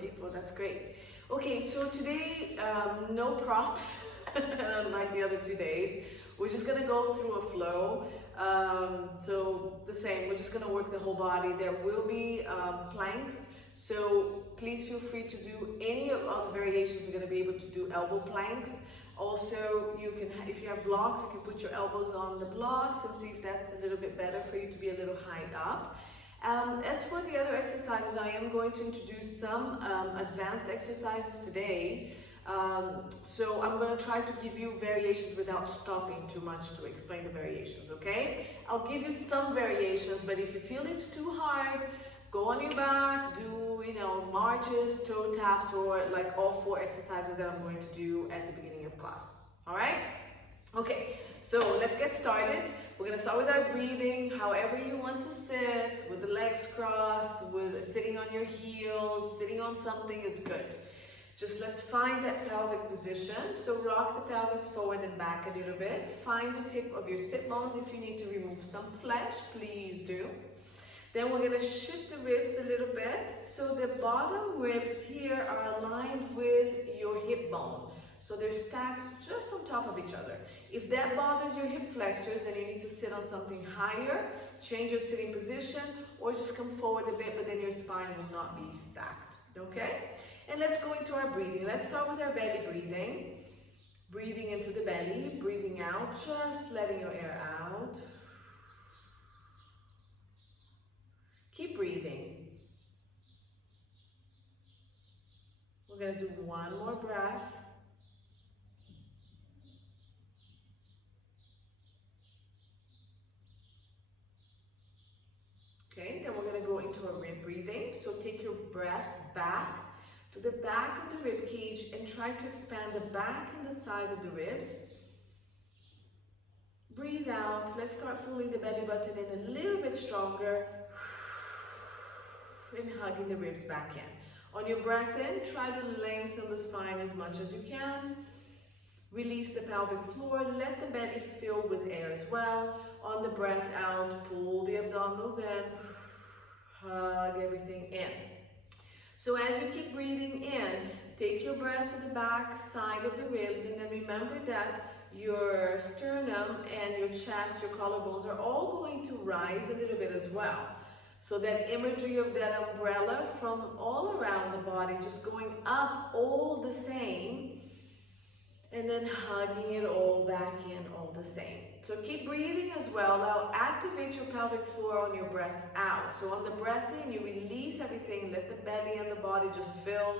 people. That's great. Okay, so today, no props, like the other 2 days. We're just gonna go through a flow. So the same, we're just gonna work the whole body. There will be planks, so please feel free to do any of the variations. You're gonna be able to do elbow planks. Also, you can, if you have blocks, you can put your elbows on the blocks and see if that's a little bit better for you to be a little high up. As for the other exercises, I am going to introduce some advanced exercises today. So I'm going to try to give you variations without stopping too much to explain the variations, okay? I'll give you some variations, but if you feel it's too hard, go on your back, do, you know, marches, toe taps, or like all 4 exercises that I'm going to do at the beginning of class, all right? Okay, so let's get started. We're gonna start with our breathing, however you want to sit, with the legs crossed, with sitting on your heels, sitting on something is good. Just let's find that pelvic position. So rock the pelvis forward and back a little bit. Find the tip of your sit bones. If you need to remove some flesh, please do. Then we're gonna shift the ribs a little bit. So the bottom ribs here are aligned with your hip bone. So they're stacked just on top of each other. If that bothers your hip flexors, then you need to sit on something higher, change your sitting position, or just come forward a bit, but then your spine will not be stacked, okay? And let's go into our breathing. Let's start with our belly breathing. Breathing into the belly, breathing out, just letting your air out. Keep breathing. We're gonna do one more breath. Okay, then we're gonna go into a rib breathing. So take your breath back to the back of the rib cage and try to expand the back and the side of the ribs. Breathe out. Let's start pulling the belly button in a little bit stronger and hugging the ribs back in. On your breath in, try to lengthen the spine as much as you can. Release the pelvic floor, let the belly fill with air as well. On the breath out, pull the abdominals in, hug everything in. So as you keep breathing in, take your breath to the back side of the ribs, and then remember that your sternum and your chest, your collarbones are all going to rise a little bit as well. So that imagery of that umbrella from all around the body, just going up all the same, and then hugging it all back in all the same. So keep breathing as well. Now activate your pelvic floor on your breath out. So on the breath in, you release everything, let the belly and the body just fill.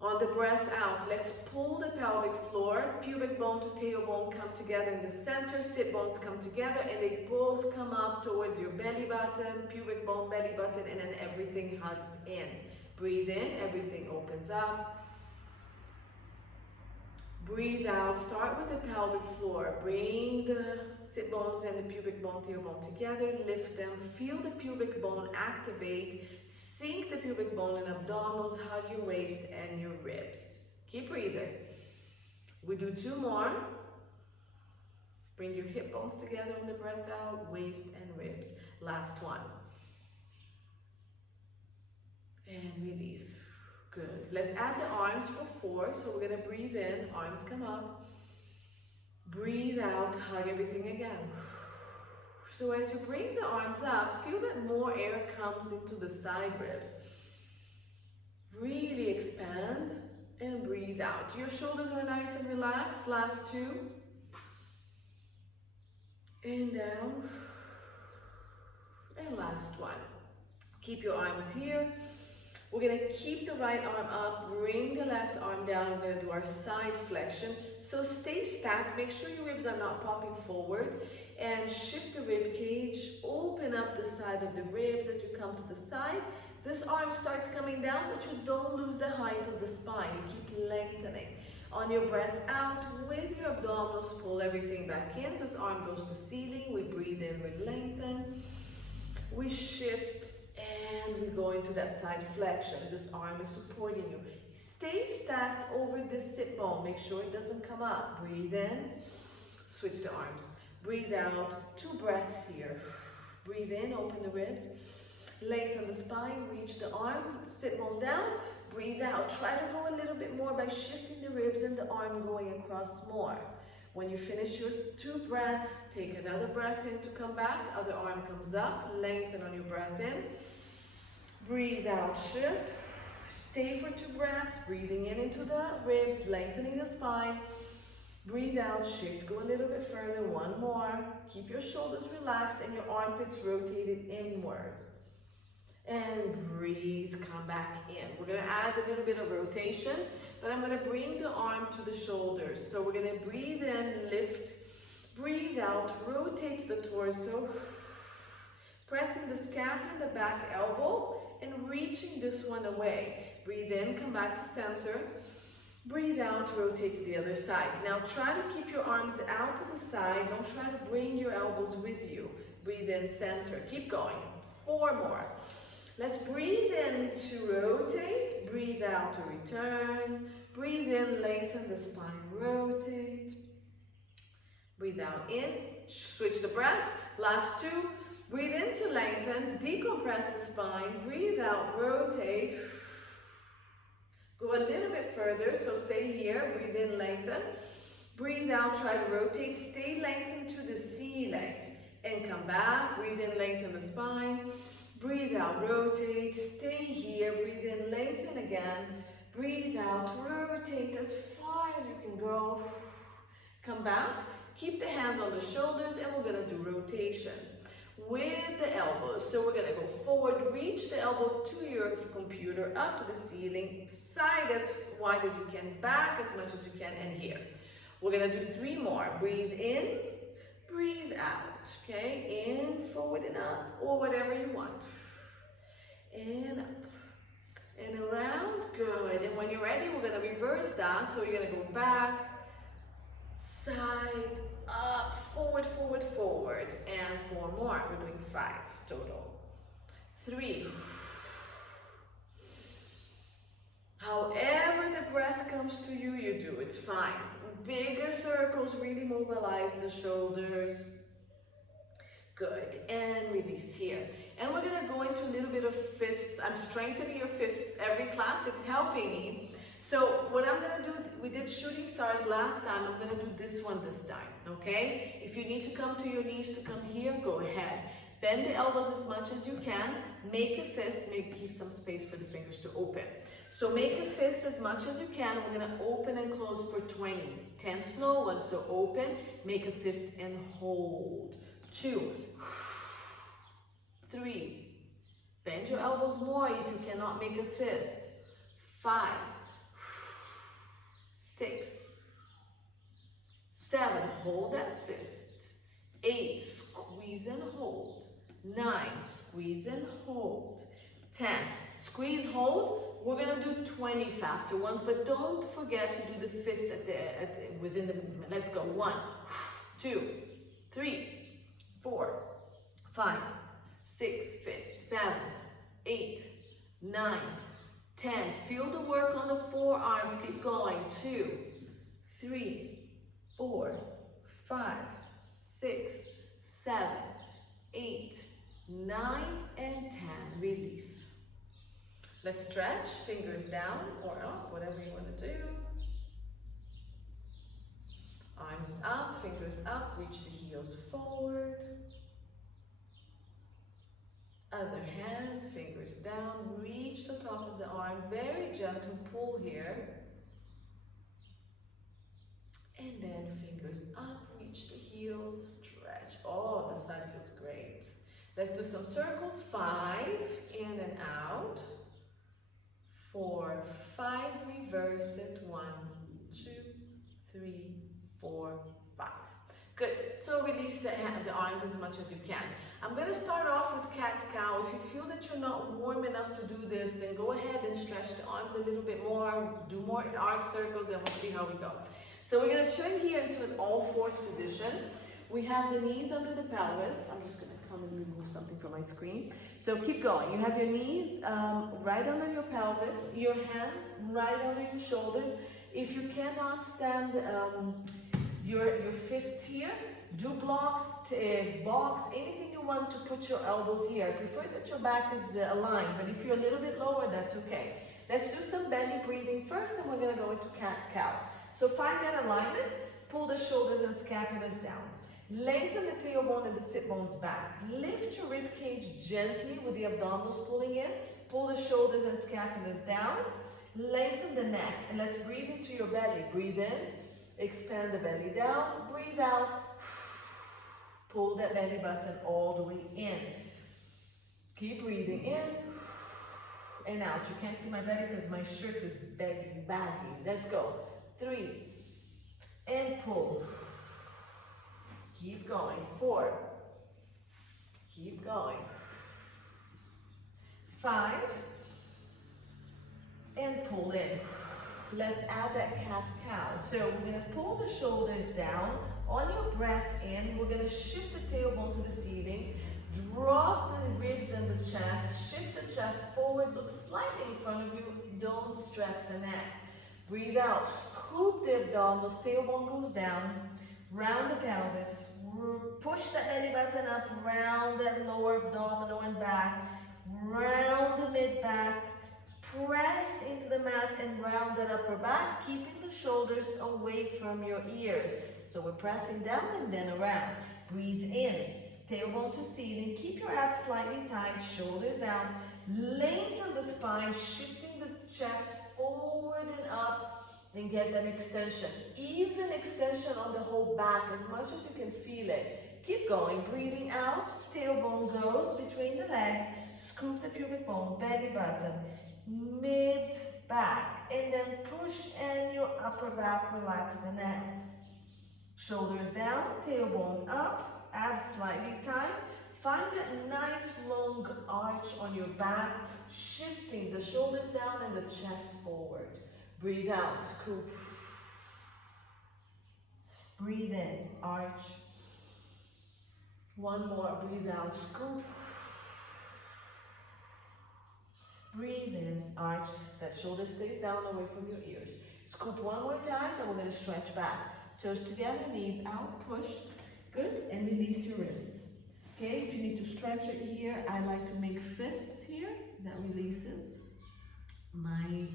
On the breath out, let's pull the pelvic floor, pubic bone to tailbone come together in the center, sit bones come together, and they both come up towards your belly button, pubic bone, belly button, and then everything hugs in. Breathe in, everything opens up. Breathe out, start with the pelvic floor. Bring the sit bones and the pubic bone, tailbone together, lift them, feel the pubic bone activate, sink the pubic bone and abdominals, hug your waist and your ribs. Keep breathing. We do 2 more. Bring your hip bones together on the breath out, waist and ribs. Last one. And release. Good. Let's add the arms for 4. So we're going to breathe in, arms come up. Breathe out, hug everything again. So as you bring the arms up, feel that more air comes into the side ribs. Really expand and breathe out. Your shoulders are nice and relaxed. Last 2. And down. And last one. Keep your arms here. We're going to keep the right arm up, bring the left arm down. We're going to do our side flexion. So stay stacked, make sure your ribs are not popping forward, and shift the rib cage, open up the side of the ribs as you come to the side. This arm starts coming down, but you don't lose the height of the spine. You keep lengthening. On your breath out, with your abdominals, pull everything back in. This arm goes to ceiling. We breathe in, we lengthen. We shift. And we go into that side flexion. This arm is supporting you. Stay stacked over this sit bone. Make sure it doesn't come up. Breathe in. Switch the arms. Breathe out. 2 breaths here. Breathe in, open the ribs. Lengthen the spine, reach the arm, sit on down, breathe out. Try to go a little bit more by shifting the ribs and the arm going across more. When you finish your 2 breaths, take another breath in to come back. Other arm comes up, lengthen on your breath in. Breathe out, shift. Stay for 2 breaths, breathing in into the ribs, lengthening the spine. Breathe out, shift, go a little bit further, 1 more. Keep your shoulders relaxed and your armpits rotated inwards. And breathe, come back in. We're gonna add a little bit of rotations, but I'm gonna bring the arm to the shoulders. So we're gonna breathe in, lift, breathe out, rotate the torso, pressing the scap and the back elbow and reaching this one away. Breathe in, come back to center. Breathe out, rotate to the other side. Now try to keep your arms out to the side. Don't try to bring your elbows with you. Breathe in, center. Keep going. 4 more. Let's breathe in to rotate. Breathe out to return. Breathe in, lengthen the spine, rotate. Breathe out in, switch the breath. Last 2. Breathe in to lengthen, decompress the spine. Breathe out, rotate. Go a little bit further, so stay here. Breathe in, lengthen. Breathe out, try to rotate. Stay lengthened to the ceiling. And come back. Breathe in, lengthen the spine. Breathe out, rotate. Stay here. Breathe in, lengthen again. Breathe out, rotate as far as you can go. Come back. Keep the hands on the shoulders, and we're going to do rotations with the elbows. So we're gonna go forward, reach the elbow to your computer, up to the ceiling, side as wide as you can, back as much as you can, and here. We're gonna do 3 more. Breathe in, breathe out, okay? In, forward, and up, or whatever you want. And up, and around, good. And when you're ready, we're gonna reverse that. So you're gonna go back, side, up, forward, forward, forward, and 4 more. We're doing 5 total. 3. However the breath comes to you, you do. It's fine. Bigger circles, really mobilize the shoulders. Good, and release here. And we're gonna go into a little bit of fists. I'm strengthening your fists every class. It's helping me. So what I'm gonna do, we did shooting stars last time, I'm gonna do this one this time, okay? If you need to come to your knees to come here, go ahead. Bend the elbows as much as you can, make a fist, keep some space for the fingers to open. So make a fist as much as you can, we're gonna open and close for 20. 10 slow ones, so open, make a fist and hold. 2, 3, bend your elbows more if you cannot make a fist. 5, 6, 7, hold that fist. 8, squeeze and hold. 9, squeeze and hold. 10, squeeze, hold. We're gonna do 20 faster ones, but don't forget to do the fist within the movement. Let's go. 1, 2, 3, 4, 5, 6, fist. 7, 8, 9, 10. Feel the work on the forearms. Keep going. 2, 3, 4, 5, 6, 7, 8, 9, and 10. Release. Let's stretch. Fingers down or up, whatever you want to do. Arms up, fingers up. Reach the heels forward. Other hand, fingers down, reach the top of the arm, very gentle pull here. And then fingers up, reach the heels, stretch. Oh, the side feels great. Let's do some circles. 5, in and out. 4, 5, reverse it. 1, 2, 3, 4, 5. Good. So release the arms as much as you can. I'm going to start off with cat-cow. If you feel that you're not warm enough to do this, then go ahead and stretch the arms a little bit more. Do more arm circles and we'll see how we go. So we're going to turn here into an all-fours position. We have the knees under the pelvis. I'm just going to come and remove something from my screen. So keep going. You have your knees right under your pelvis, your hands right under your shoulders. If you cannot stand your fists here, Do blocks, box, anything you want to put your elbows here. I prefer that your back is aligned, but if you're a little bit lower, that's okay. Let's do some belly breathing first, and we're gonna go into cat-cow. So find that alignment, pull the shoulders and scapulas down. Lengthen the tailbone and the sit bones back. Lift your rib cage gently with the abdominals pulling in. Pull the shoulders and scapulas down. Lengthen the neck, and let's breathe into your belly. Breathe in, expand the belly down, breathe out. Pull that belly button all the way in. Keep breathing in and out. You can't see my belly because my shirt is baggy. Let's go. 3, and pull. Keep going. 4, keep going. 5, and pull in. Let's add that cat-cow. So we're going to pull the shoulders down. On your breath in, we're going to shift the tailbone to the ceiling. Drop the ribs and the chest. Shift the chest forward. Look slightly in front of you. Don't stress the neck. Breathe out. Scoop the abdominals. Tailbone goes down. Round the pelvis. Push the belly button up. Round that lower abdominal and back. Round the mid-back. Press into the mat and round that upper back, keeping the shoulders away from your ears. So we're pressing down and then around. Breathe in, tailbone to ceiling. Keep your abs slightly tight, shoulders down. Lengthen the spine, shifting the chest forward and up, and get that extension. Even extension on the whole back, as much as you can feel it. Keep going, breathing out, tailbone goes between the legs. Scoop the pubic bone, belly button. Mid back, and then push and your upper back, relax the neck. Shoulders down, tailbone up, abs slightly tight. Find that nice long arch on your back, shifting the shoulders down and the chest forward. Breathe out, scoop. Breathe in, arch. One more, breathe out, scoop. Breathe in, arch. That shoulder stays down away from your ears. Scoop one more time, and we're going to stretch back. Toes together, knees out, push. Good, and release your wrists. Okay, if you need to stretch it here, I like to make fists here. That releases my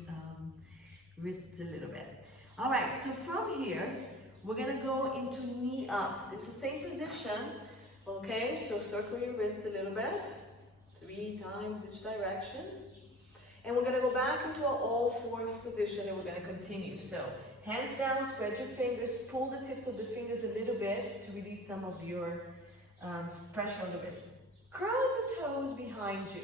wrists a little bit. All right, so from here, we're going to go into knee ups. It's the same position, okay? So circle your wrists a little bit. 3 times each directions. And we're going to go back into our all-fours position, and we're going to continue. So hands down, spread your fingers, pull the tips of the fingers a little bit to release some of your pressure on the wrist. Curl the toes behind you.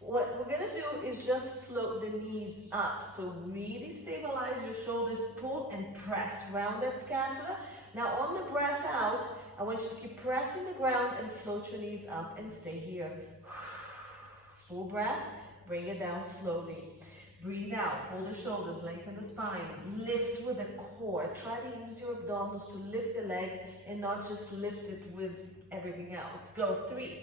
What we're going to do is just float the knees up. So really stabilize your shoulders, pull and press. Round that scapula. Now on the breath out, I want you to keep pressing the ground and float your knees up and stay here. Full breath. Bring it down slowly. Breathe out. Pull the shoulders. Lengthen the spine. Lift with the core. Try to use your abdominals to lift the legs and not just lift it with everything else. Go. 3.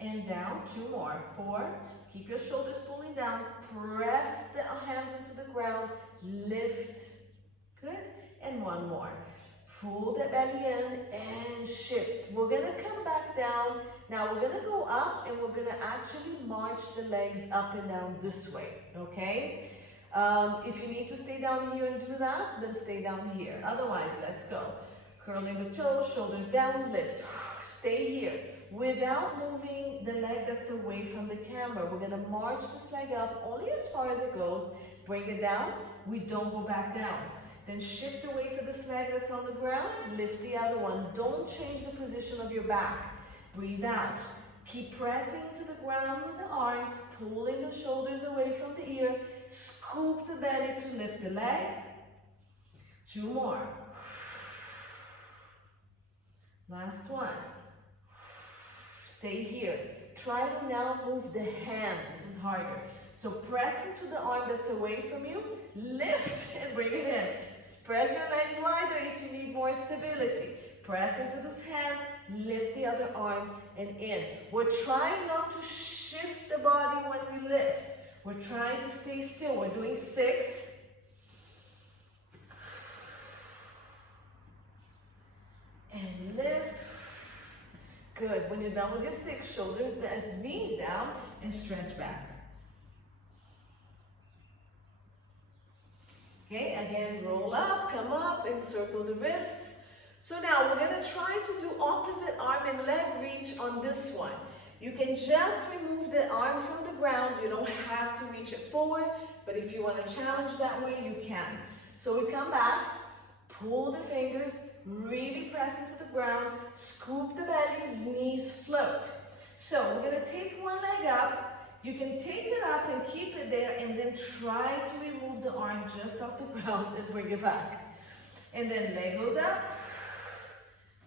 And down. 2 more. 4. Keep your shoulders pulling down. Press the hands into the ground. Lift. Good. And 1 more. Pull the belly in and shift. We're going to come back down. Now we're going to go up and we're going to actually march the legs up and down this way, okay? If you need to stay down here and do that, then stay down here. Otherwise, let's go. Curling the toes, shoulders down, lift. Stay here. Without moving the leg that's away from the camera, we're going to march this leg up only as far as it goes. Bring it down. We don't go back down. Then shift the weight to this leg that's on the ground. Lift the other one. Don't change the position of your back. Breathe out. Keep pressing into the ground with the arms. Pulling the shoulders away from the ear. Scoop the belly to lift the leg. 2 more. Last one. Stay here. Try to now move the hand. This is harder. So press into the arm that's away from you. Lift and bring it in. Spread your legs wider if you need more stability. Press into this hand, lift the other arm and in. We're trying not to shift the body when we lift. We're trying to stay still. We're doing 6, Good. When you're done with your 6, shoulders down, knees down, and stretch back. Okay, again, roll up, come up, and circle the wrists. So now we're going to try to do opposite arm and leg reach on this one. You can just remove the arm from the ground. You don't have to reach it forward, but if you want to challenge that way, you can. So we come back, pull the fingers, really press into the ground, scoop the belly, knees float. So we're going to take one leg up. You can take it up and keep it there, and then try to remove the arm just off the ground and bring it back. And then leg goes up,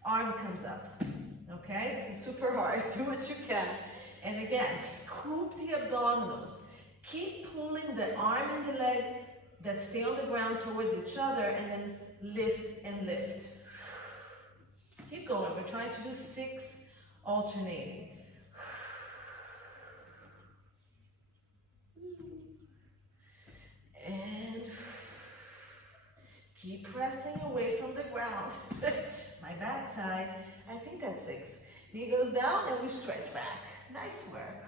arm comes up. Okay, this is super hard. Do what you can. And again, scoop the abdominals. Keep pulling the arm and the leg that stay on the ground towards each other, and then lift and lift. Keep going. We're trying to do 6 alternating. And keep pressing away from the ground. My bad side. I think that's 6. Knee goes down and we stretch back. Nice work.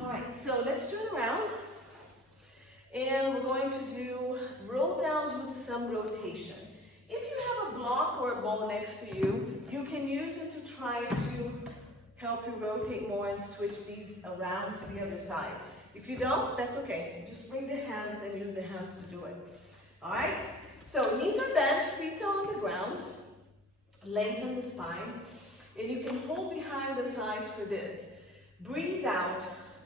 All right, so let's turn around. And we're going to do roll downs with some rotation. If you have a block or a ball next to you, you can use it to try to help you rotate more and switch these around to the other side. If you don't, that's okay. Just bring the hands and use the hands to do it. All right? So knees are bent, feet are on the ground. Lengthen the spine. And you can hold behind the thighs for this. Breathe out.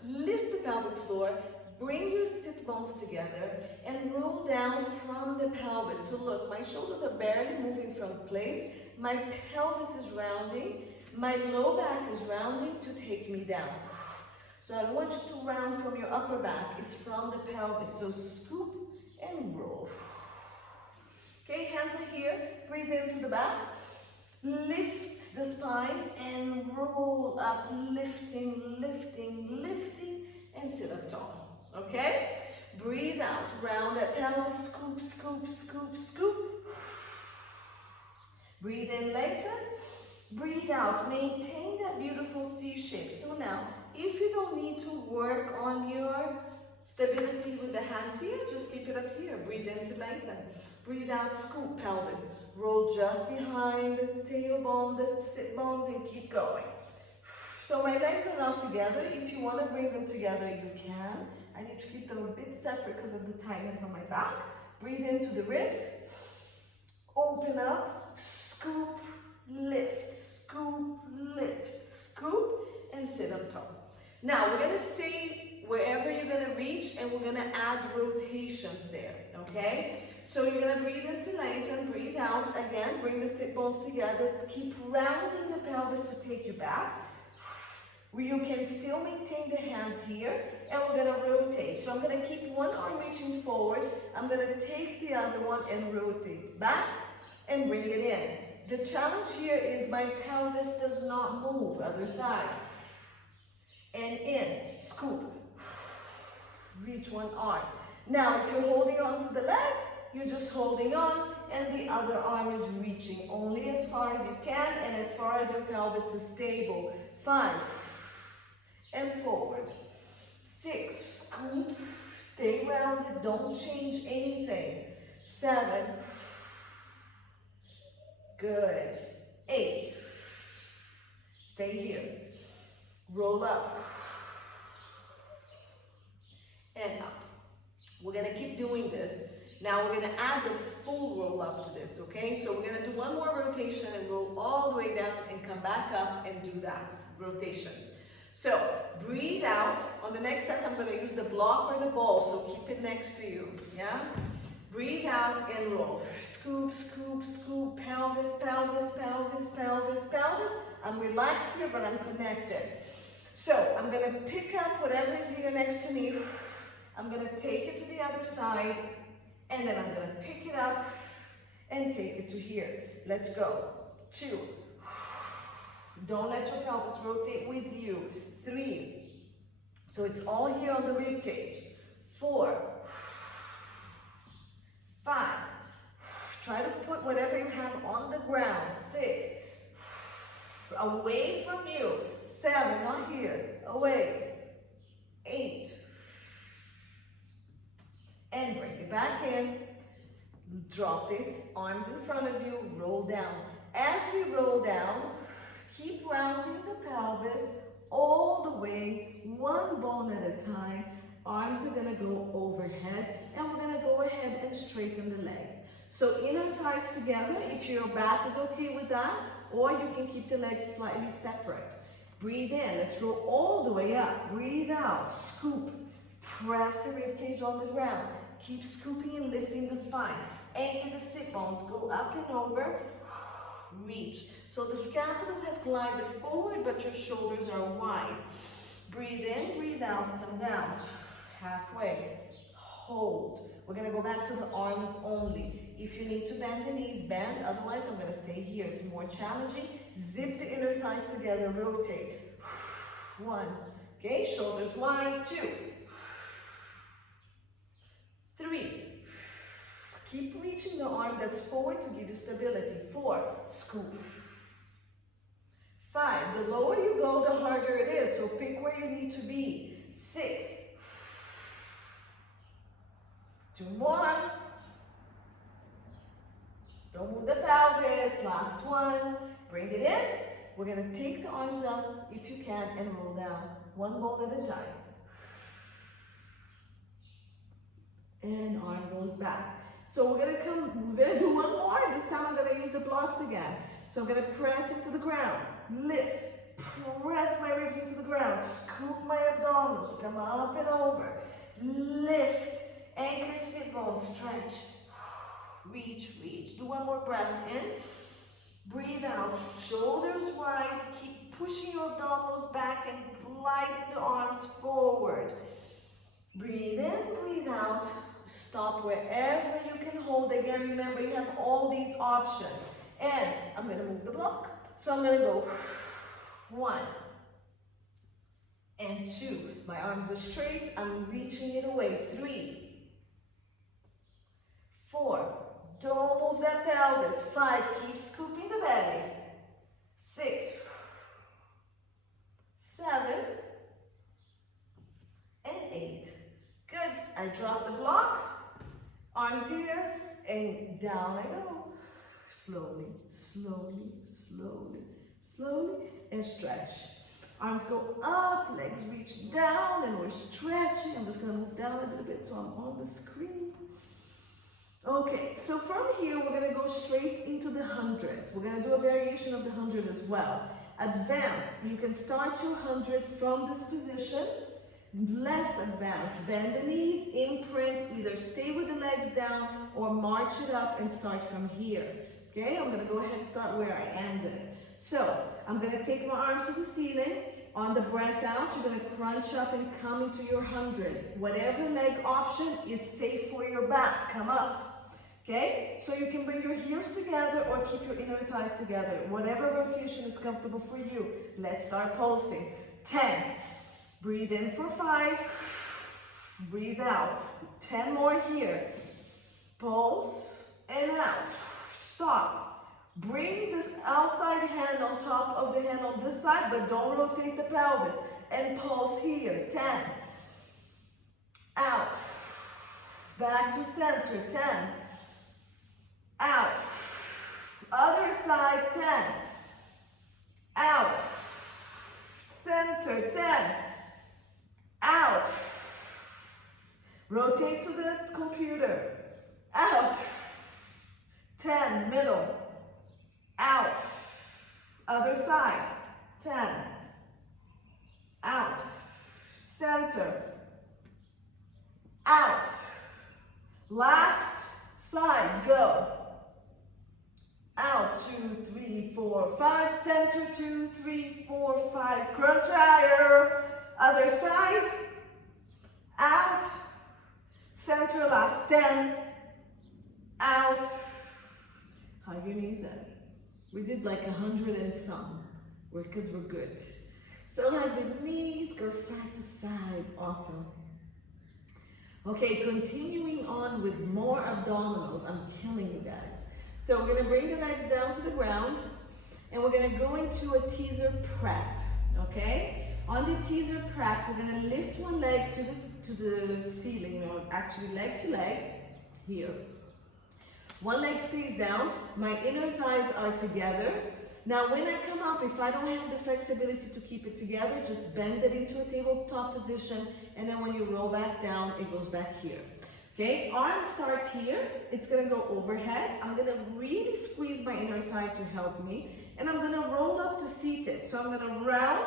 Lift the pelvic floor. Bring your sit bones together and roll down from the pelvis. So look, my shoulders are barely moving from place. My pelvis is rounding. My low back is rounding to take me down. So I want you to round from your upper back. It's from the pelvis. So scoop and roll. Okay, hands are here. Breathe into the back. Lift the spine and roll up, lifting, lifting, lifting, and sit up tall. Okay? Breathe out. Round that pelvis. Scoop, scoop, scoop, scoop. Breathe in, lengthen. Breathe out. Maintain that beautiful C shape. So now, if you don't need to work on your stability with the hands here, just keep it up here. Breathe in to lengthen. Breathe out, scoop pelvis. Roll just behind the tailbone, the sit bones, and keep going. So my legs are now together. If you want to bring them together, you can. I need to keep them a bit separate because of the tightness on my back. Breathe into the ribs. Open up, scoop, lift, scoop, lift, scoop, and sit up tall. Now we're going to stay wherever you're going to reach, and we're going to add rotations there, okay? So you're going to breathe into lengthen, breathe out. Again, bring the sit bones together. Keep rounding the pelvis to take you back. You can still maintain the hands here, and we're going to rotate. So I'm going to keep one arm reaching forward. I'm going to take the other one and rotate back and bring it in. The challenge here is my pelvis does not move. Other side. And in. Scoop. Reach one arm. Now, if you're holding on to the leg, you're just holding on, and the other arm is reaching only as far as you can and as far as your pelvis is stable. 5. And forward. 6. Scoop. Stay rounded. Don't change anything. 7. Good. 8. Stay here. Roll up. And up. We're going to keep doing this. Now we're going to add the full roll up to this, okay? So we're going to do one more rotation and roll all the way down and come back up and do that. Rotations. So breathe out. On the next set, I'm going to use the block or the ball, so keep it next to you, yeah? Breathe out and roll. Scoop, scoop, scoop, pelvis, pelvis, pelvis, pelvis, pelvis. I'm relaxed here, but I'm connected. So I'm going to pick up whatever is here next to me. I'm going to take it to the other side, and then I'm going to pick it up and take it to here. Let's go. 2. Don't let your pelvis rotate with you. 3. So it's all here on the rib cage. 4. 5. Try to put whatever you have on the ground. 6. Away from you. 7, not here. Away. 8. And bring it back in. Drop it. Arms in front of you. Roll down. As we roll down, keep rounding the pelvis all the way, one bone at a time. Arms are going to go overhead, and we're going to go ahead and straighten the legs. So inner thighs together, if your back is okay with that, or you can keep the legs slightly separate. Breathe in. Let's roll all the way up. Breathe out. Scoop. Press the rib cage on the ground. Keep scooping and lifting the spine. Anchor the sit bones. Go up and over. Reach. So the scapulas have glided forward, but your shoulders are wide. Breathe in, breathe out, come down. Halfway. Hold. We're going to go back to the arms only. If you need to bend the knees, bend. Otherwise, I'm going to stay here. It's more challenging. Zip the inner thighs together. Rotate. 1. Okay, shoulders wide. 2. 3. Keep reaching the arm that's forward to give you stability. 4. Scoop. 5. The lower you go, the harder it is. So pick where you need to be. 6. 2 more. Don't move the pelvis. Last one. Bring it in. We're going to take the arms up if you can and roll down. One bone at a time. And arm goes back. So we're gonna do one more. This time I'm gonna use the blocks again. So I'm gonna press into the ground. Lift. Press my ribs into the ground. Scoop my abdominals. Come up and over. Lift. Anchor sit bones. Stretch. Reach, reach. Do one more breath in. Breathe out. Shoulders wide. Keep pushing your abdominals back and gliding the arms forward. Breathe in, breathe out. Stop wherever you can hold. Again, remember you have all these options. And I'm going to move the block. So I'm going to go 1 and 2. My arms are straight. I'm reaching it away. 3, 4. Don't move that pelvis. 5. Keep scooping the belly. 6, 7, and 8. Good. I drop the block. Arms here and down I go. Slowly, slowly, slowly, slowly, and stretch. Arms go up, legs reach down, and we're stretching. I'm just going to move down a little bit so I'm on the screen. Okay, so from here, we're going to go straight into the 100. We're going to do a variation of the 100 as well. Advanced, you can start your 100 from this position. Less advanced, bend the knees, imprint, either stay with the legs down or march it up and start from here. Okay, I'm going to go ahead and start where I ended. So, I'm going to take my arms to the ceiling. On the breath out, you're going to crunch up and come into your 100. Whatever leg option is safe for your back, come up. Okay, so you can bring your heels together or keep your inner thighs together. Whatever rotation is comfortable for you. Let's start pulsing. 10. Breathe in for 5. Breathe out. 10 more here. Pulse and out. Stop. Bring this outside hand on top of the hand on this side, but don't rotate the pelvis. And pulse here. 10. Out. Back to center. 10. Out. Other side. 10. Out. Center. 10. Out. Rotate to the computer. Out. 10. Middle. Out. Other side. 10. Out. Center. Out. Last sides. Go. Out. 2, 3, 4, 5. Center. 2, 3, 4, 5. Crunch higher. Other side. Out. Center. Last 10. Out. Hug your knees in. We did like 100 and some, because we're good. So hug the knees, go side to side. Awesome. Okay, continuing on with more abdominals. I'm killing you guys. So we're going to bring the legs down to the ground. And we're gonna go into a teaser prep, okay? On the teaser prep, we're gonna lift one leg to the ceiling, or actually leg to leg, here. One leg stays down, my inner thighs are together. Now when I come up, if I don't have the flexibility to keep it together, just bend it into a tabletop position, and then when you roll back down, it goes back here. Okay, arm starts here, it's gonna go overhead. I'm gonna really squeeze my inner thigh to help me, and I'm gonna roll up to seated. So I'm gonna round.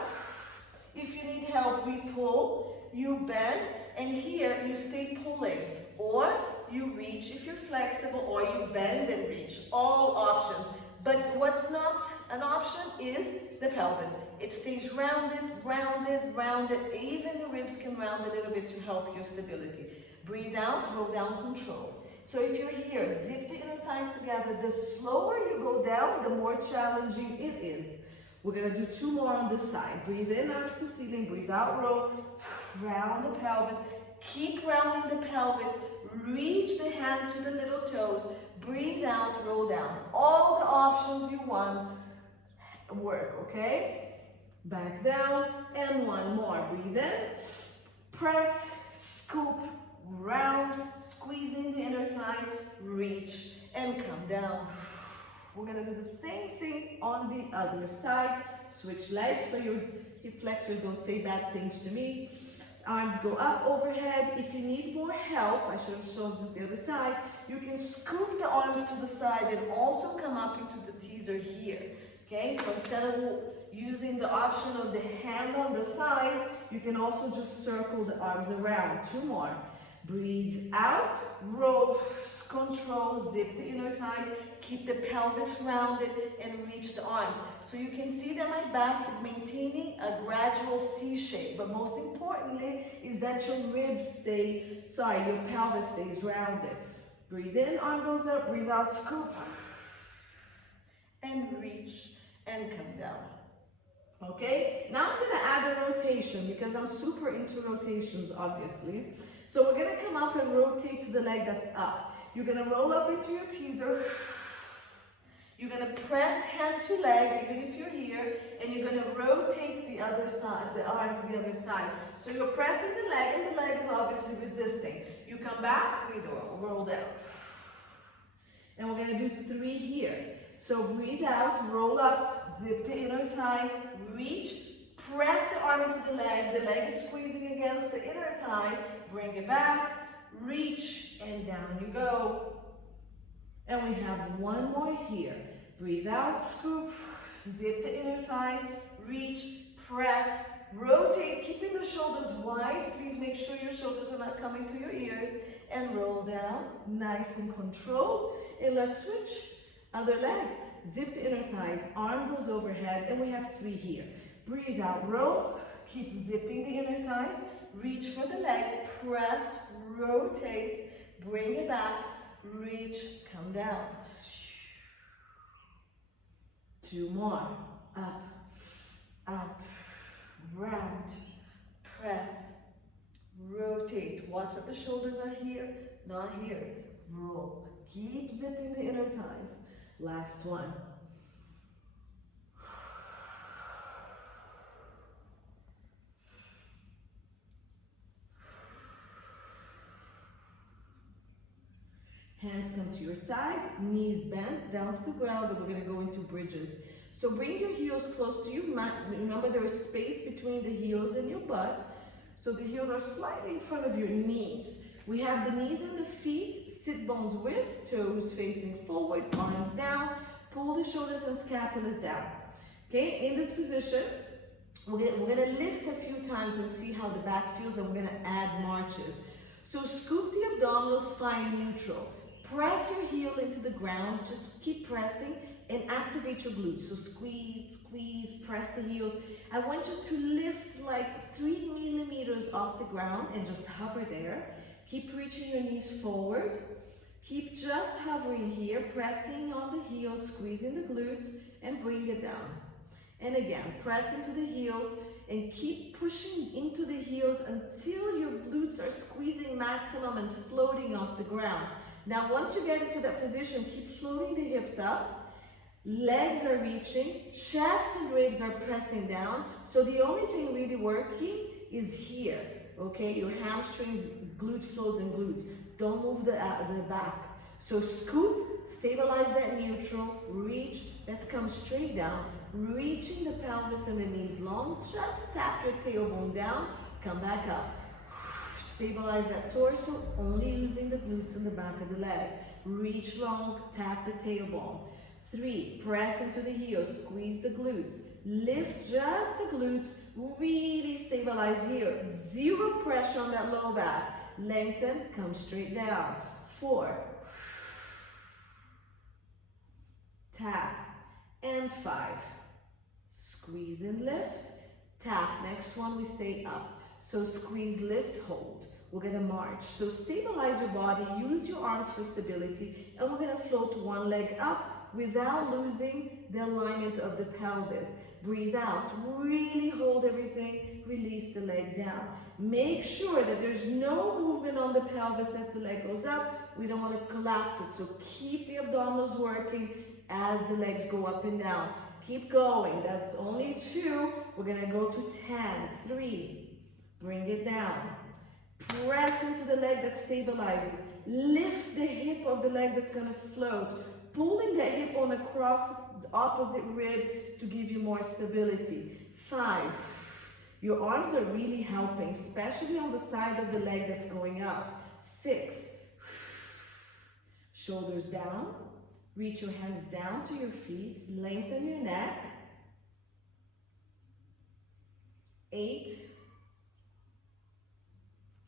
If you need help, we pull, you bend, and here you stay pulling, or you reach if you're flexible, or you bend and reach, all options. But what's not an option is the pelvis. It stays rounded, rounded, rounded. Even the ribs can round a little bit to help your stability. Breathe out, roll down, control. So if you're here, zip the inner thighs together. The slower you go down, the more challenging it is. We're gonna do 2 more on this side. Breathe in, arms to ceiling, breathe out, roll. Round the pelvis. Keep rounding the pelvis. Reach the hand to the little toes. Breathe out, roll down. All the options you want work, okay? Back down, and 1 more. Breathe in, press, scoop, round, squeezing the inner thigh, reach, and come down. We're gonna do the same thing on the other side. Switch legs so your hip flexors don't say bad things to me. Arms go up overhead. If you need more help, I should have shown this the other side, you can scoop the arms to the side and also come up into the teaser here. Okay, so instead of using the option of the hand on the thighs, you can also just circle the arms around. 2 more. Breathe out, roll, control, zip the inner thighs, keep the pelvis rounded, and reach the arms. So you can see that my back is maintaining a gradual C shape, but most importantly is that your ribs your pelvis stays rounded. Breathe in, arm goes up, breathe out, scoop, and reach, and come down. Okay, now I'm gonna add a rotation because I'm super into rotations, obviously. So we're gonna come up and rotate to the leg that's up. You're gonna roll up into your teaser. You're gonna press hand to leg, even if you're here, and you're gonna rotate the other side, the arm to the other side. So you're pressing the leg, and the leg is obviously resisting. You come back, we roll down. And we're gonna do 3 here. So breathe out, roll up, zip the inner thigh, reach, press the arm into the leg is squeezing against the inner thigh, bring it back, reach, and down you go. And we have 1 more here. Breathe out, scoop, zip the inner thigh, reach, press, rotate, keeping the shoulders wide. Please make sure your shoulders are not coming to your ears, and roll down, nice and controlled. And let's switch. Other leg, zip the inner thighs, arm goes overhead, and we have 3 here. Breathe out, roll, keep zipping the inner thighs, reach for the leg, press, rotate, bring it back, reach, come down. 2 more, up, out, round, press, rotate. Watch that the shoulders are here, not here. Roll, keep zipping the inner thighs. Last one. Hands come to your side, knees bent down to the ground, and we're going to go into bridges. So bring your heels close to you. Remember there is space between the heels and your butt. So the heels are slightly in front of your knees. We have the knees and the feet, sit bones width, toes facing forward, arms down. Pull the shoulders and scapulas down. Okay, in this position, we're gonna lift a few times and see how the back feels, and we're gonna add marches. So scoop the abdominals, find neutral. Press your heel into the ground, just keep pressing and activate your glutes. So squeeze, squeeze, press the heels. I want you to lift like 3 millimeters off the ground and just hover there. Keep reaching your knees forward. Keep just hovering here, pressing on the heels, squeezing the glutes, and bring it down. And again, press into the heels and keep pushing into the heels until your glutes are squeezing maximum and floating off the ground. Now, once you get into that position, keep floating the hips up. Legs are reaching, chest and ribs are pressing down. So the only thing really working is here, okay? Your hamstrings, glute floats and glutes. Don't move the back. So scoop, stabilize that neutral, reach. Let's come straight down, reaching the pelvis and the knees long. Just tap your tailbone down, come back up. Stabilize that torso, only using the glutes in the back of the leg. Reach long, tap the tailbone. 3, press into the heels, squeeze the glutes. Lift just the glutes, really stabilize here. 0 pressure on that low back. Lengthen, come straight down. 4, tap, and 5. Squeeze and lift, tap. Next one, we stay up. So squeeze, lift, hold. We're gonna march. So stabilize your body, use your arms for stability, and we're gonna float one leg up without losing the alignment of the pelvis. Breathe out, really hold everything, release the leg down. Make sure that there's no movement on the pelvis as the leg goes up. We don't want to collapse it, so keep the abdominals working as the legs go up and down. Keep going, that's only 2. We're gonna go to 10, 3, bring it down. Press into the leg that stabilizes. Lift the hip of the leg that's gonna float. Pulling that hip bone across the opposite rib to give you more stability. 5, your arms are really helping, especially on the side of the leg that's going up. 6, shoulders down, reach your hands down to your feet, lengthen your neck. 8,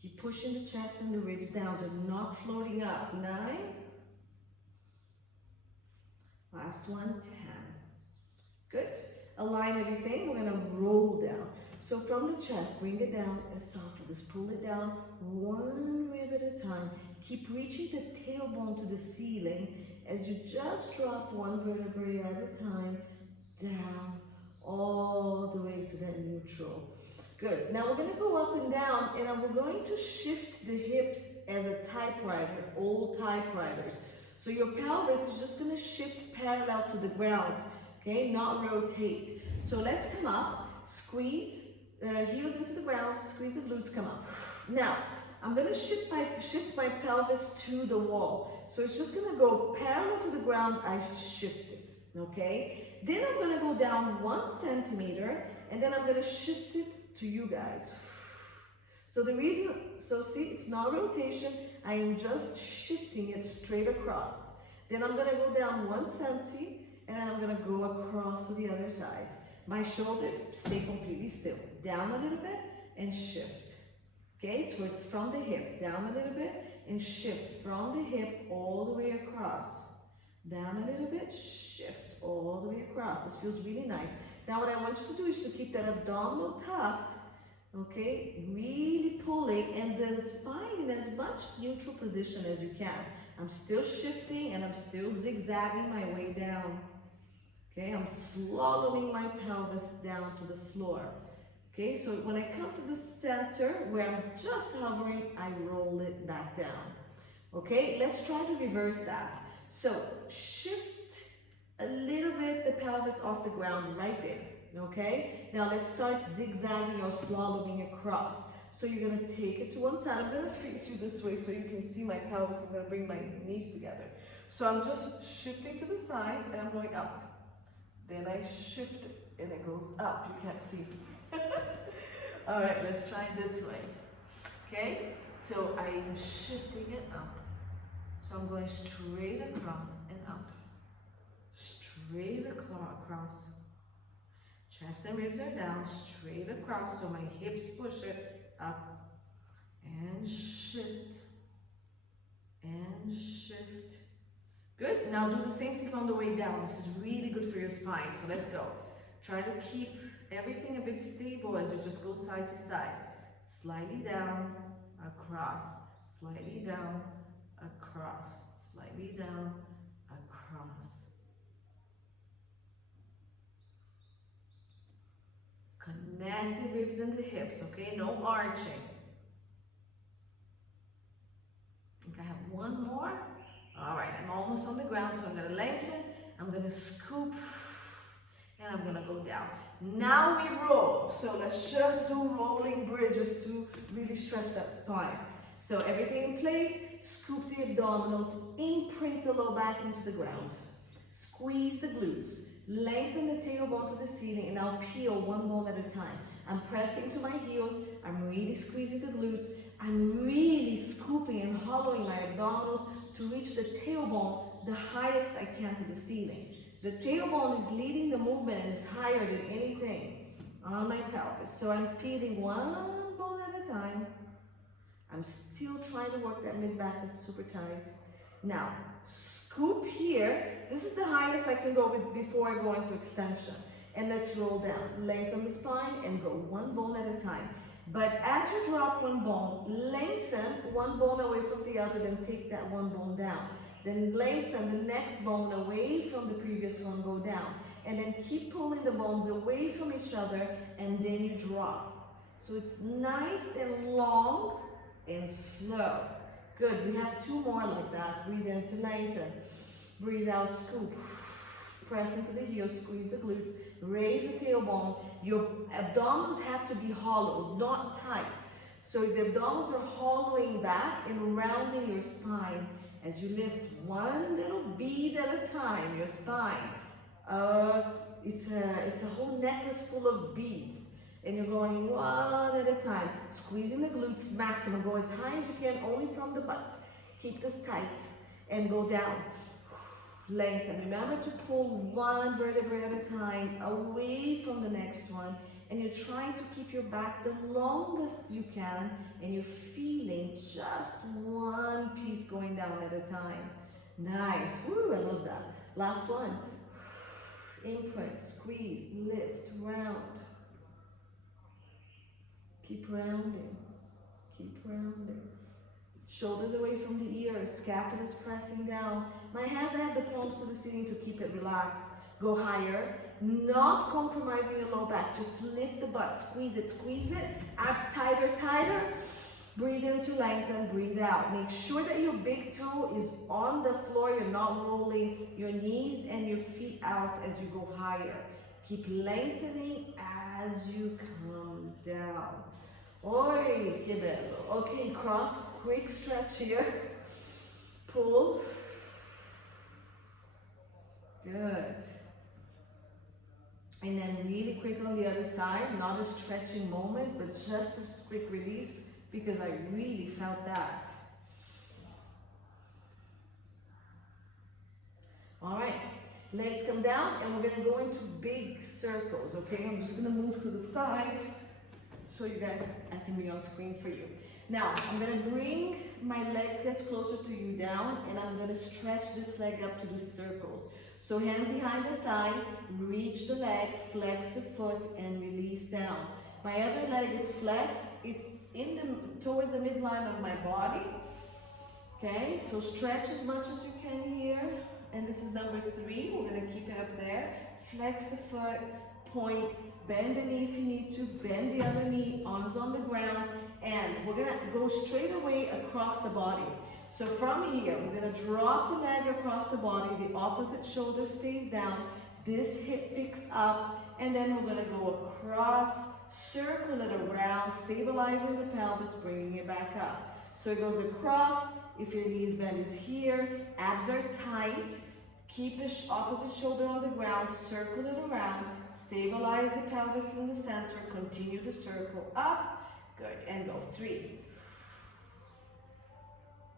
keep pushing the chest and the ribs down, they're not floating up. 9, last one, 10. Good. Align everything. We're going to roll down. So from the chest, bring it down as soft as pull it down one rib at a time. Keep reaching the tailbone to the ceiling as you just drop one vertebrae at a time down all the way to that neutral. Good. Now we're going to go up and down, and we're going to shift the hips as a typewriter, old typewriters. So your pelvis is just going to shift parallel to the ground, okay, not rotate. So let's come up, squeeze, heels into the ground, squeeze the glutes, come up. Now, I'm going to shift my pelvis to the wall. So it's just going to go parallel to the ground, I shift it, okay? Then I'm going to go down 1 centimeter, and then I'm going to shift it to you guys. So the reason, so see, it's not rotation, I am just shifting it straight across. Then I'm gonna go down 1 centi, and then I'm gonna go across to the other side. My shoulders stay completely still. Down a little bit and shift. Okay, so it's from the hip, down a little bit and shift from the hip all the way across. Down a little bit, shift all the way across. This feels really nice. Now what I want you to do is to keep that abdominal tucked. Okay, really pulling and the spine in as much neutral position as you can. I'm still shifting and I'm still zigzagging my way down. Okay, I'm swallowing my pelvis down to the floor. Okay, so when I come to the center where I'm just hovering, I roll it back down. Okay, let's try to reverse that. So shift a little bit the pelvis off the ground right there. Okay, now let's start zigzagging or swallowing across. So you're going to take it to one side. I'm going to face you this way so you can see my pelvis. I'm going to bring my knees together. So I'm just shifting to the side and I'm going up. Then I shift it and it goes up. You can't see. All right, let's try this way. Okay, so I'm shifting it up. So I'm going straight across and up. Straight across. Chest and ribs are down, straight across, so my hips push it up, and shift, and shift. Good, now do the same thing on the way down. This is really good for your spine, so let's go. Try to keep everything a bit stable as you just go side to side. Slightly down, across, slightly down, across, slightly down, across. Connect the ribs and the hips, okay? No arching. I think I have one more. All right, I'm almost on the ground, so I'm gonna lengthen. I'm gonna scoop go down. Now we roll. So let's just do rolling bridges to really stretch that spine. So everything in place, scoop the abdominals, imprint the low back into the ground. Squeeze the glutes, lengthen the tailbone to the ceiling, and I'll peel one bone at a time. I'm pressing to my heels, I'm really squeezing the glutes, I'm really scooping and hollowing my abdominals to reach the tailbone the highest I can to the ceiling. The tailbone is leading the movement and is higher than anything on my pelvis. So I'm peeling one bone at a time. I'm still trying to work that mid-back that's super tight. Now, scoop here. This is the highest I can go with before I go into extension. And let's roll down. Lengthen the spine and go one bone at a time. But as you drop one bone, lengthen one bone away from the other, then take that one bone down. Then lengthen the next bone away from the previous one, go down. And then keep pulling the bones away from each other, and then you drop. So it's nice and long and slow. Good, we have two more like that. Breathe in to lengthen. Breathe out, scoop. Press into the heels, squeeze the glutes, raise the tailbone. Your abdominals have to be hollow, not tight. So the abdominals are hollowing back and rounding your spine as you lift one little bead at a time, your spine. It's a whole necklace full of beads. And you're going one at a time, squeezing the glutes maximum. Go as high as you can, only from the butt. Keep this tight and go down. Lengthen. Remember to pull one vertebrae at a time away from the next one. And you're trying to keep your back the longest you can, and you're feeling just one piece going down at a time. Nice. Woo, I love that. Last one. Imprint, squeeze, lift, round. Keep rounding. Keep rounding. Shoulders away from the ears, scapulas pressing down. My hands, I have the palms to the ceiling to keep it relaxed. Go higher, not compromising your low back. Just lift the butt, squeeze it, abs tighter, tighter. Breathe in to lengthen, breathe out. Make sure that your big toe is on the floor. You're not rolling your knees and your feet out as you go higher. Keep lengthening as you come down. Oi, que bello. Okay, cross, quick stretch here. Pull. Good. And then really quick on the other side, not a stretching moment, but just a quick release, because I really felt that. All right, legs come down and we're gonna go into big circles, okay? I'm just gonna move to the side so you guys, I can be on screen for you. Now, I'm gonna bring my leg that's closer to you down, and I'm gonna stretch this leg up to do circles. So hand behind the thigh, reach the leg, flex the foot, and release down. My other leg is flexed, it's towards the midline of my body. Okay, so stretch as much as you can here. And this is number 3, we're gonna keep it up there. Flex the foot, point, bend the knee if you need to, bend the other knee, arms on the ground, and we're gonna go straight away across the body. So from here, we're gonna drop the leg across the body, the opposite shoulder stays down, this hip picks up, and then we're gonna go across, circle it around, stabilizing the pelvis, bringing it back up. So it goes across, if your knees bend is here, abs are tight, keep the opposite shoulder on the ground, circle it around, stabilize the pelvis in the center, continue to circle up, good, and go 3.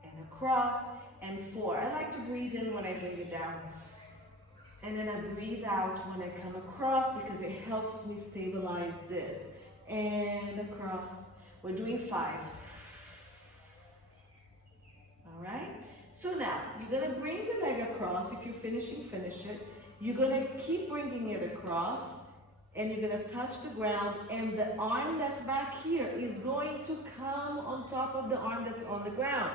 And across, and 4. I like to breathe in when I bring it down. And then I breathe out when I come across because it helps me stabilize this. And across. We're doing 5. All right? So now, you're going to bring the leg across. If you're finishing, finish it. You're going to keep bringing it across. And you're going to touch the ground. And the arm that's back here is going to come on top of the arm that's on the ground.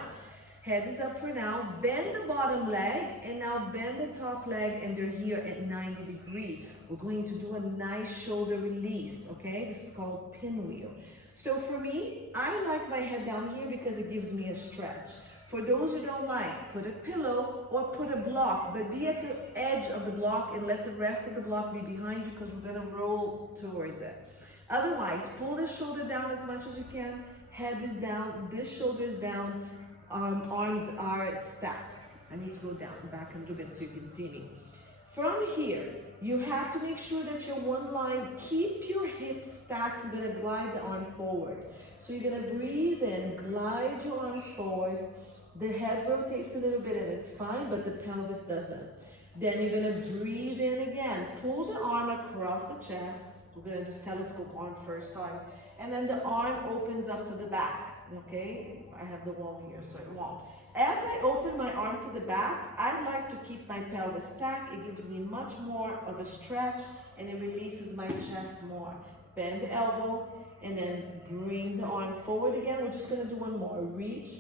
Head is up for now. Bend the bottom leg, and now bend the top leg, and they're here at 90 degrees. We're going to do a nice shoulder release, okay? This is called pinwheel. So for me, I like my head down here because it gives me a stretch. For those who don't like, put a pillow or put a block, but be at the edge of the block and let the rest of the block be behind you because we're going to roll towards it. Otherwise, pull the shoulder down as much as you can. Head is down, this shoulder is down, arms are stacked. I need to go down back a little bit so you can see me. From here, you have to make sure that you're one line. Keep your hips stacked. You're going to glide the arm forward. So you're going to breathe in, glide your arms forward. The head rotates a little bit and it's fine, but the pelvis doesn't. Then you're going to breathe in again. Pull the arm across the chest. We're going to just telescope arm first, sorry. And then the arm opens up to the back, okay? I have the wall here, so it won't. As I open my arm to the back, I like to keep my pelvis stacked. It gives me much more of a stretch and it releases my chest more. Bend the elbow and then bring the arm forward again. We're just going to do one more. Reach.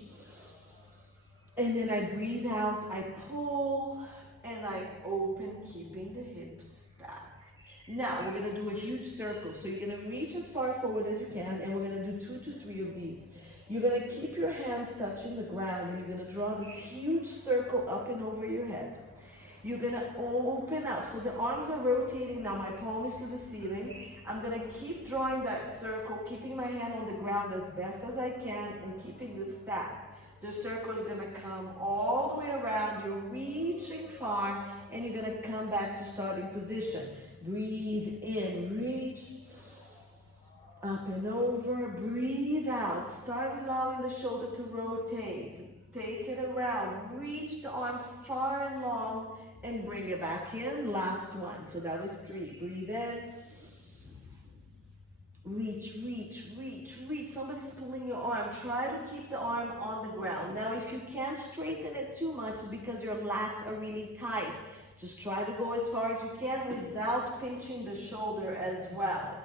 And then I breathe out, I pull, and I open, keeping the hips stacked. Now, we're going to do a huge circle. So you're going to reach as far forward as you can, and we're going to do 2 to 3 of these. You're going to keep your hands touching the ground, and you're going to draw this huge circle up and over your head. You're going to open up. So the arms are rotating now. My palm is to the ceiling. I'm going to keep drawing that circle, keeping my hand on the ground as best as I can, and keeping the stack. The circle is going to come all the way around. You're reaching far, and you're going to come back to starting position. Breathe in, reach, up and over, breathe out. Start allowing the shoulder to rotate. Take it around, reach the arm far and long, and bring it back in. Last one, so that was 3. Breathe in. Reach, reach, reach, reach. Somebody's pulling your arm. Try to keep the arm on the ground. Now, if you can't straighten it too much because your lats are really tight, just try to go as far as you can without pinching the shoulder as well.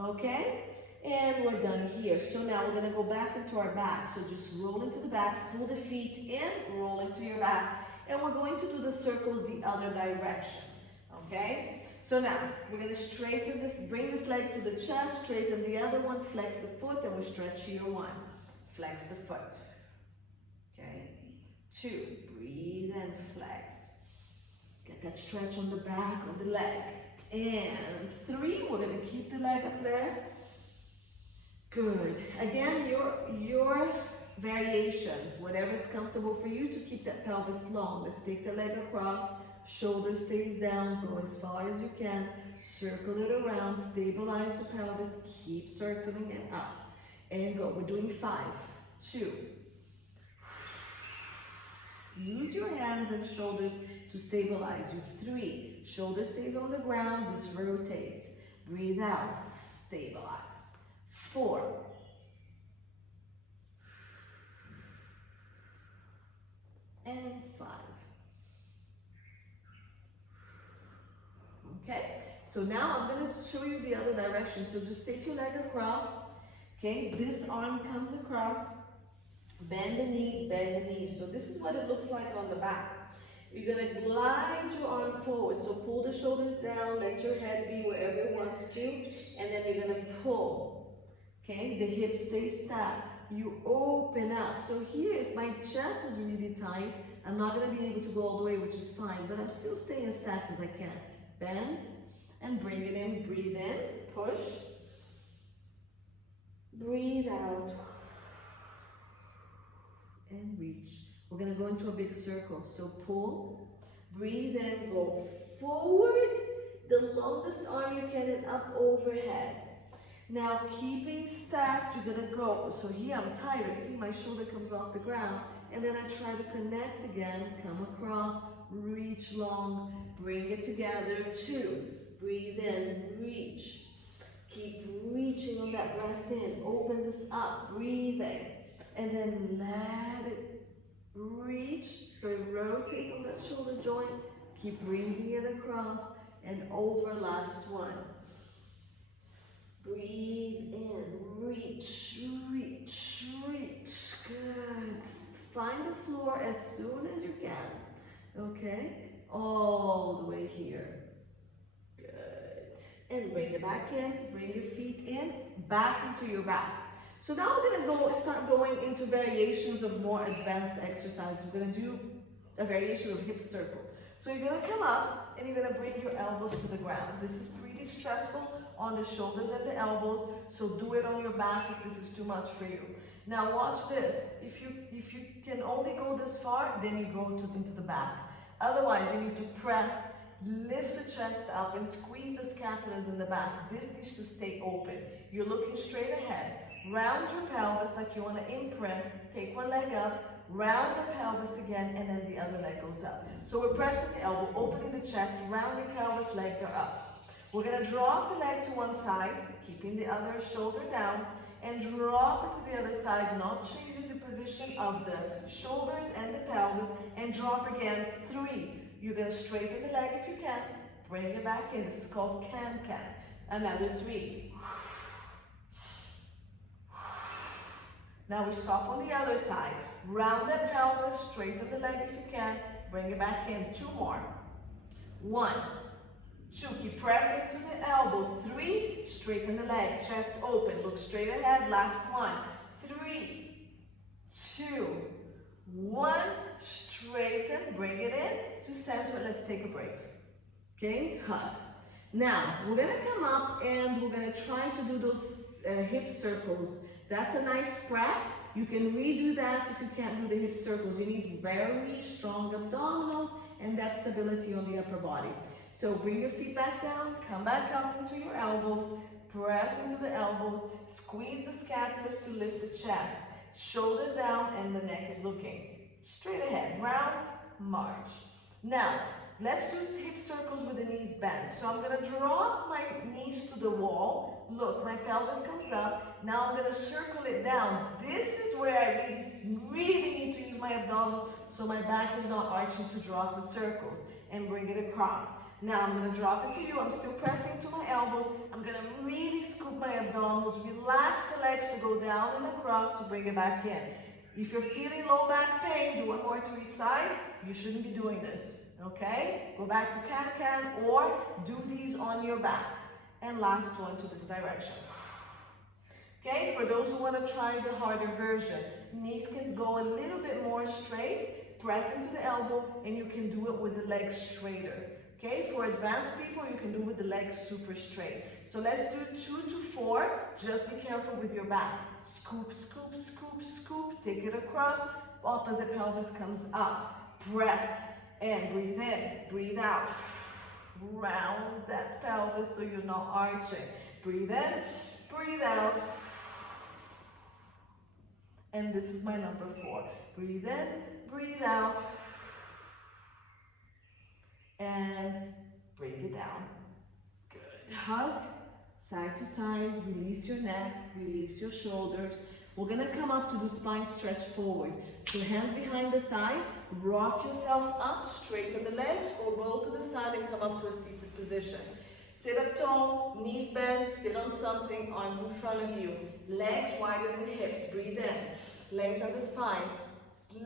Okay? And we're done here. So now we're going to go back into our back. So just roll into the backs, pull the feet in, roll into your back. And we're going to do the circles the other direction. Okay? So now, we're going to straighten this, bring this leg to the chest, straighten the other one, flex the foot, and we'll stretch here 1. Flex the foot. Okay? 2, breathe and flex. Get that stretch on the back of the leg. And 3, we're going to keep the leg up there. Good. Again, your variations, whatever is comfortable for you to keep that pelvis long. Let's take the leg across. Shoulder stays down, go as far as you can, circle it around, stabilize the pelvis, keep circling it up, and go. We're doing 5, 2. Use your hands and shoulders to stabilize you. 3, shoulder stays on the ground, this rotates. Breathe out, stabilize. 4. And 5. Okay, so now I'm going to show you the other direction. So just take your leg across. Okay, this arm comes across. Bend the knee, bend the knee. So this is what it looks like on the back. You're going to glide your arm forward. So pull the shoulders down, let your head be wherever it wants to. And then you're going to pull. Okay, the hips stay stacked. You open up. So here, if my chest is really tight, I'm not going to be able to go all the way, which is fine. But I'm still staying as stacked as I can. Bend and bring it in. Breathe in, push. Breathe out. And reach. We're going to go into a big circle. So pull, breathe in, go forward, the longest arm you can and up overhead. Now keeping stacked, you're going to go. So here I'm tired. See, my shoulder comes off the ground. And then I try to connect again, come across, reach long, bring it together. 2, breathe in, reach. Keep reaching on that breath in. Open this up, breathing. And then let it reach. So rotate on that shoulder joint. Keep bringing it across and over. Last one. Breathe in, reach, reach, reach. Good. Find the floor as soon as you can. Okay? All the way here. Good. And bring it back in. Bring your feet in. Back into your back. So now we're gonna start going into variations of more advanced exercises. We're gonna do a variation of hip circle. So you're gonna come up and you're gonna bring your elbows to the ground. This is pretty stressful on the shoulders and the elbows, so do it on your back if this is too much for you. Now watch this. If you can only go this far, then you go into the back. Otherwise, you need to press, lift the chest up and squeeze the scapulas in the back. This needs to stay open. You're looking straight ahead. Round your pelvis like you want to imprint. Take one leg up, round the pelvis again, and then the other leg goes up. So we're pressing the elbow, opening the chest, rounding pelvis, legs are up. We're going to drop the leg to one side, keeping the other shoulder down, and drop it to the other side, not changing the position of the shoulders and the pelvis, and drop again. 3. You're going to straighten the leg if you can, bring it back in. This is called can-can. Another 3. Now we stop on the other side. Round that pelvis, straighten the leg if you can, bring it back in. 2 more. 1, 2, keep pressing to the elbow. 3, straighten the leg, chest open, look straight ahead. Last 1. 3, 2, 1, straighten, bring it in to center. Let's take a break. Okay, hug. Now, we're gonna come up and we're gonna try to do those hip circles. That's a nice prep. You can redo that if you can't do the hip circles. You need very strong abdominals and that stability on the upper body. So bring your feet back down, come back up into your elbows, press into the elbows, squeeze the scapulas to lift the chest. Shoulders down and the neck is looking straight ahead. Round, march. Now, let's do hip circles with the knees bent. So I'm going to drop my knees to the wall. Look, my pelvis comes up. Now I'm going to circle it down. This is where I really need to use my abdominals so my back is not arching to drop the circles and bring it across. Now I'm going to drop it to you. I'm still pressing to my elbows. I'm going to really scoop my abdominals. Relax the legs to go down and across to bring it back in. If you're feeling low back pain, do one more to each side. You shouldn't be doing this. Okay? Go back to can-can or do these on your back. And last one to this direction. Okay? For those who want to try the harder version, knees can go a little bit more straight. Press into the elbow and you can do it with the legs straighter. Okay? For advanced people, you can do it with the legs super straight. So let's do 2 to 4. Just be careful with your back. Scoop, scoop, scoop, scoop. Take it across. Opposite pelvis comes up. Press. And breathe in, breathe out. Round that pelvis so you're not arching. Breathe in, breathe out. And this is my number 4. Breathe in, breathe out. And bring it down. Good. Hug, side to side. Release your neck, release your shoulders. We're going to come up to do spine stretch forward. So hands behind the thigh, rock yourself up, straighten the legs, or roll to the side and come up to a seated position. Sit up tall, knees bent, sit on something, arms in front of you. Legs wider than hips, breathe in. Lengthen the spine,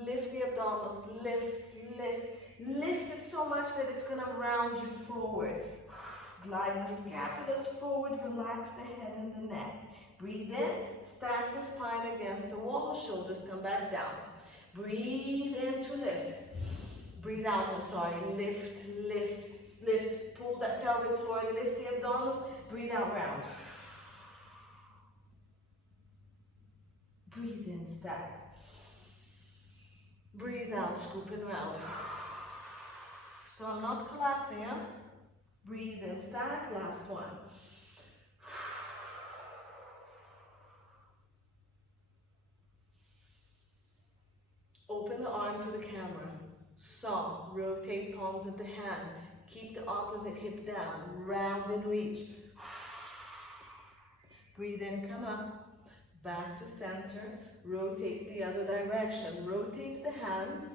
lift the abdominals, lift, lift. Lift it so much that it's going to round you forward. Glide the scapulas forward, relax the head and the neck. Breathe in, stack the spine against the wall, shoulders come back down. Breathe in to lift. Breathe out, lift, lift, lift. Pull that pelvic floor, lift the abdominals. Breathe out, round. Breathe in, stack. Breathe out, scoop and round. So I'm not collapsing, yeah? Breathe in, stack, last one. Open the arm to the camera. Saw, rotate palms of the hand. Keep the opposite hip down. Round and reach. Breathe in, come up. Back to center. Rotate the other direction. Rotate the hands.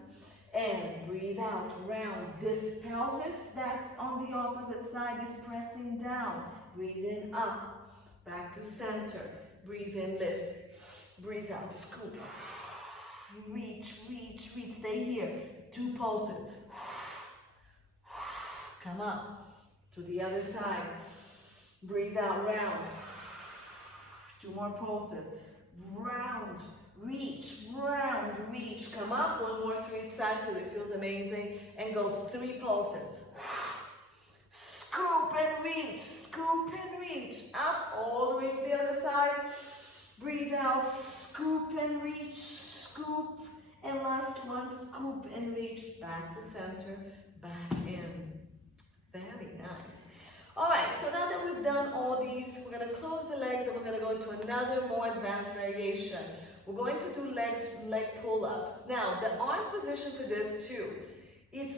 And breathe out, round. This pelvis that's on the opposite side is pressing down. Breathe in, up. Back to center. Breathe in, lift. Breathe out, scoop. Reach, reach, reach. Stay here. 2 pulses. Come up to the other side. Breathe out, round. 2 more pulses. round, reach, round, reach. Come up, one more to each side because it feels amazing. And go 3 pulses. Scoop and reach, scoop and reach. Up, all the way to the other side. Breathe out, scoop and reach, scoop. And last one, scoop and reach. Back to center, back in. Very nice. All right, so now that we've done all these, we're going to close the legs and we're going to go into another more advanced variation. We're going to do leg pull-ups. Now, the arm position for this too, it's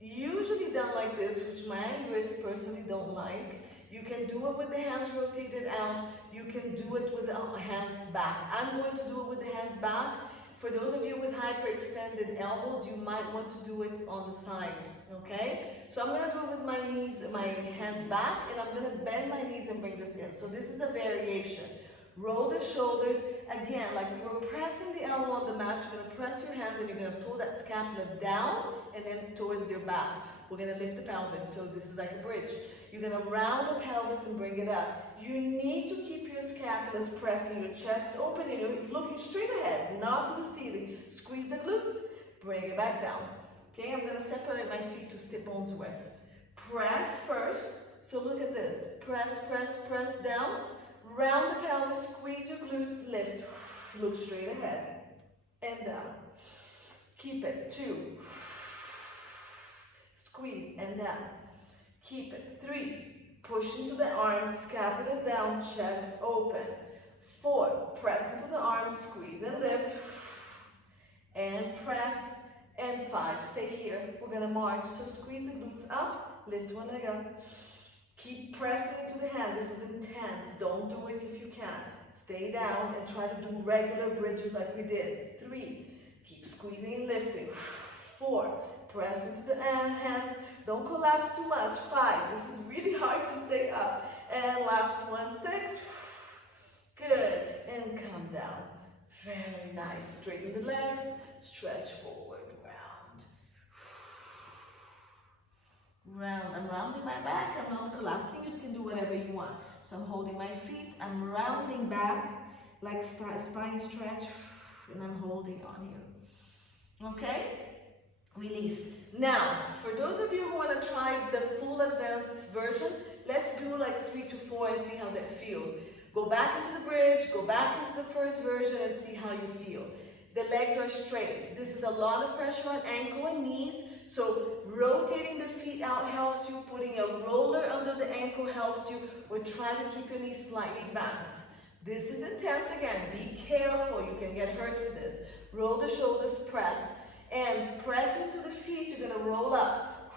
usually done like this, which my wrists personally don't like. You can do it with the hands rotated out. You can do it with the hands back. I'm going to do it with the hands back. For those of you with hyperextended elbows, you might want to do it on the side, okay? So I'm gonna do it with my knees, my hands back, and I'm gonna bend my knees and bring this in. So this is a variation. Roll the shoulders, again, like we were pressing the elbow on the mat, you're gonna press your hands and you're gonna pull that scapula down and then towards your back. We're gonna lift the pelvis, so this is like a bridge. You're gonna round the pelvis and bring it up. You need to keep your scapulas pressing, your chest open, and you're looking straight ahead, not to the ceiling. Squeeze the glutes, bring it back down. Okay, I'm gonna separate my feet to sit bones width. Press first, so look at this. Press, press, press down. Round the pelvis, squeeze your glutes, lift. Look straight ahead and down. Keep it, 2. Squeeze and down. Keep it, 3. Push into the arms, scapulas down, chest open. 4, press into the arms, squeeze and lift. And press. And 5, stay here. We're gonna march. So squeeze the glutes up, lift one leg up. Keep pressing into the hand. This is intense. Don't do it if you can. Stay down and try to do regular bridges like we did. 3, keep squeezing and lifting. 4, press into the hands. Don't collapse too much. 5, this is really hard to stay up. And last one, 6. Good. And come down. Very nice. Straighten the legs. Stretch forward. Round. I'm rounding my back. I'm not collapsing. You can do whatever you want. So I'm holding my feet. I'm rounding back like spine stretch. And I'm holding on here. Okay? Release. Now, for those of you who want to try the full advanced version, let's do like 3 to 4 and see how that feels. Go back into the bridge, go back into the first version and see how you feel. The legs are straight. This is a lot of pressure on ankle and knees, so rotating the feet out helps you. Putting a roller under the ankle helps you. We're trying to keep your knees slightly bent. This is intense again. Be careful. You can get hurt with this. Roll the shoulders, press. And press into the feet, you're gonna roll up.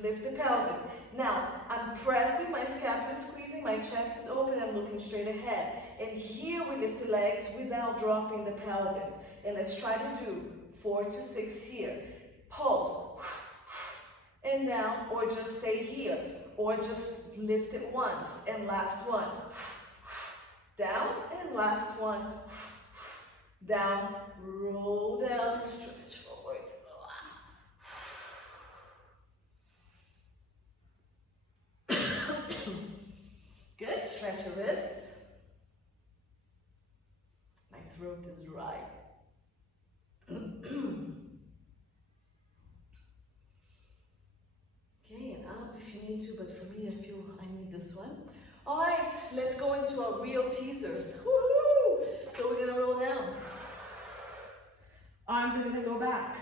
Lift the pelvis. Now, I'm pressing, my scapula is squeezing, my chest is open, I'm looking straight ahead. And here we lift the legs without dropping the pelvis. And let's try to do 4 to 6 here. Pulse. And down, or just stay here. Or just lift it once. And last one. Down, and last one. Down, roll down, stretch forward. Good, stretch your wrists. My throat is dry. Okay, and up if you need to, but for me, I feel I need this one. All right, let's go into our real teasers. Woohoo! So we're gonna roll down. Arms are gonna go back.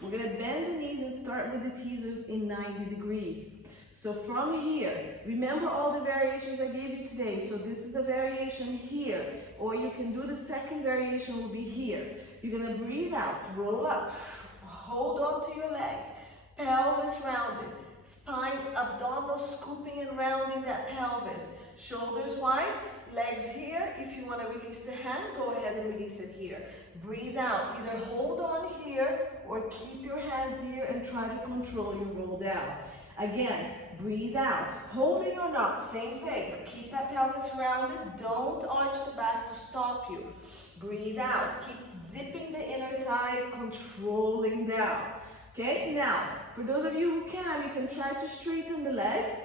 We're gonna bend the knees and start with the teasers in 90 degrees. So from here, remember all the variations I gave you today. So this is a variation here, or you can do the second variation will be here. You're gonna breathe out, roll up, hold on to your legs, pelvis rounded, spine, abdominal scooping and rounding that pelvis. Shoulders wide, legs here. If you want to release the hand, go ahead and release it here. Breathe out. Either hold on here or keep your hands here and try to control your roll down. Again, breathe out. Holding or not, same thing. Keep that pelvis rounded. Don't arch the back to stop you. Breathe out. Keep zipping the inner thigh, controlling down. Okay, now, for those of you who can try to straighten the legs,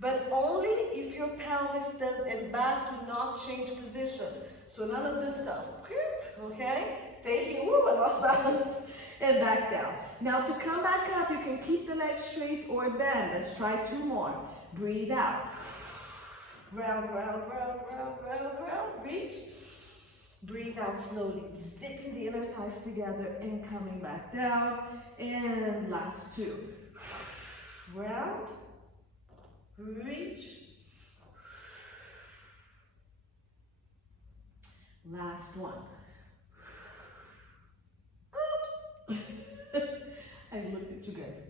but only if your pelvis does and back do not change position. So none of this stuff, okay? Stay here, woo, I lost balance, and back down. Now to come back up, you can keep the legs straight or bend. Let's try 2 more. Breathe out. Round, round, round, round, round, round, reach. Breathe out slowly, zipping the inner thighs together and coming back down. And last 2. Round, reach. Last one. Oops. I looked at you guys.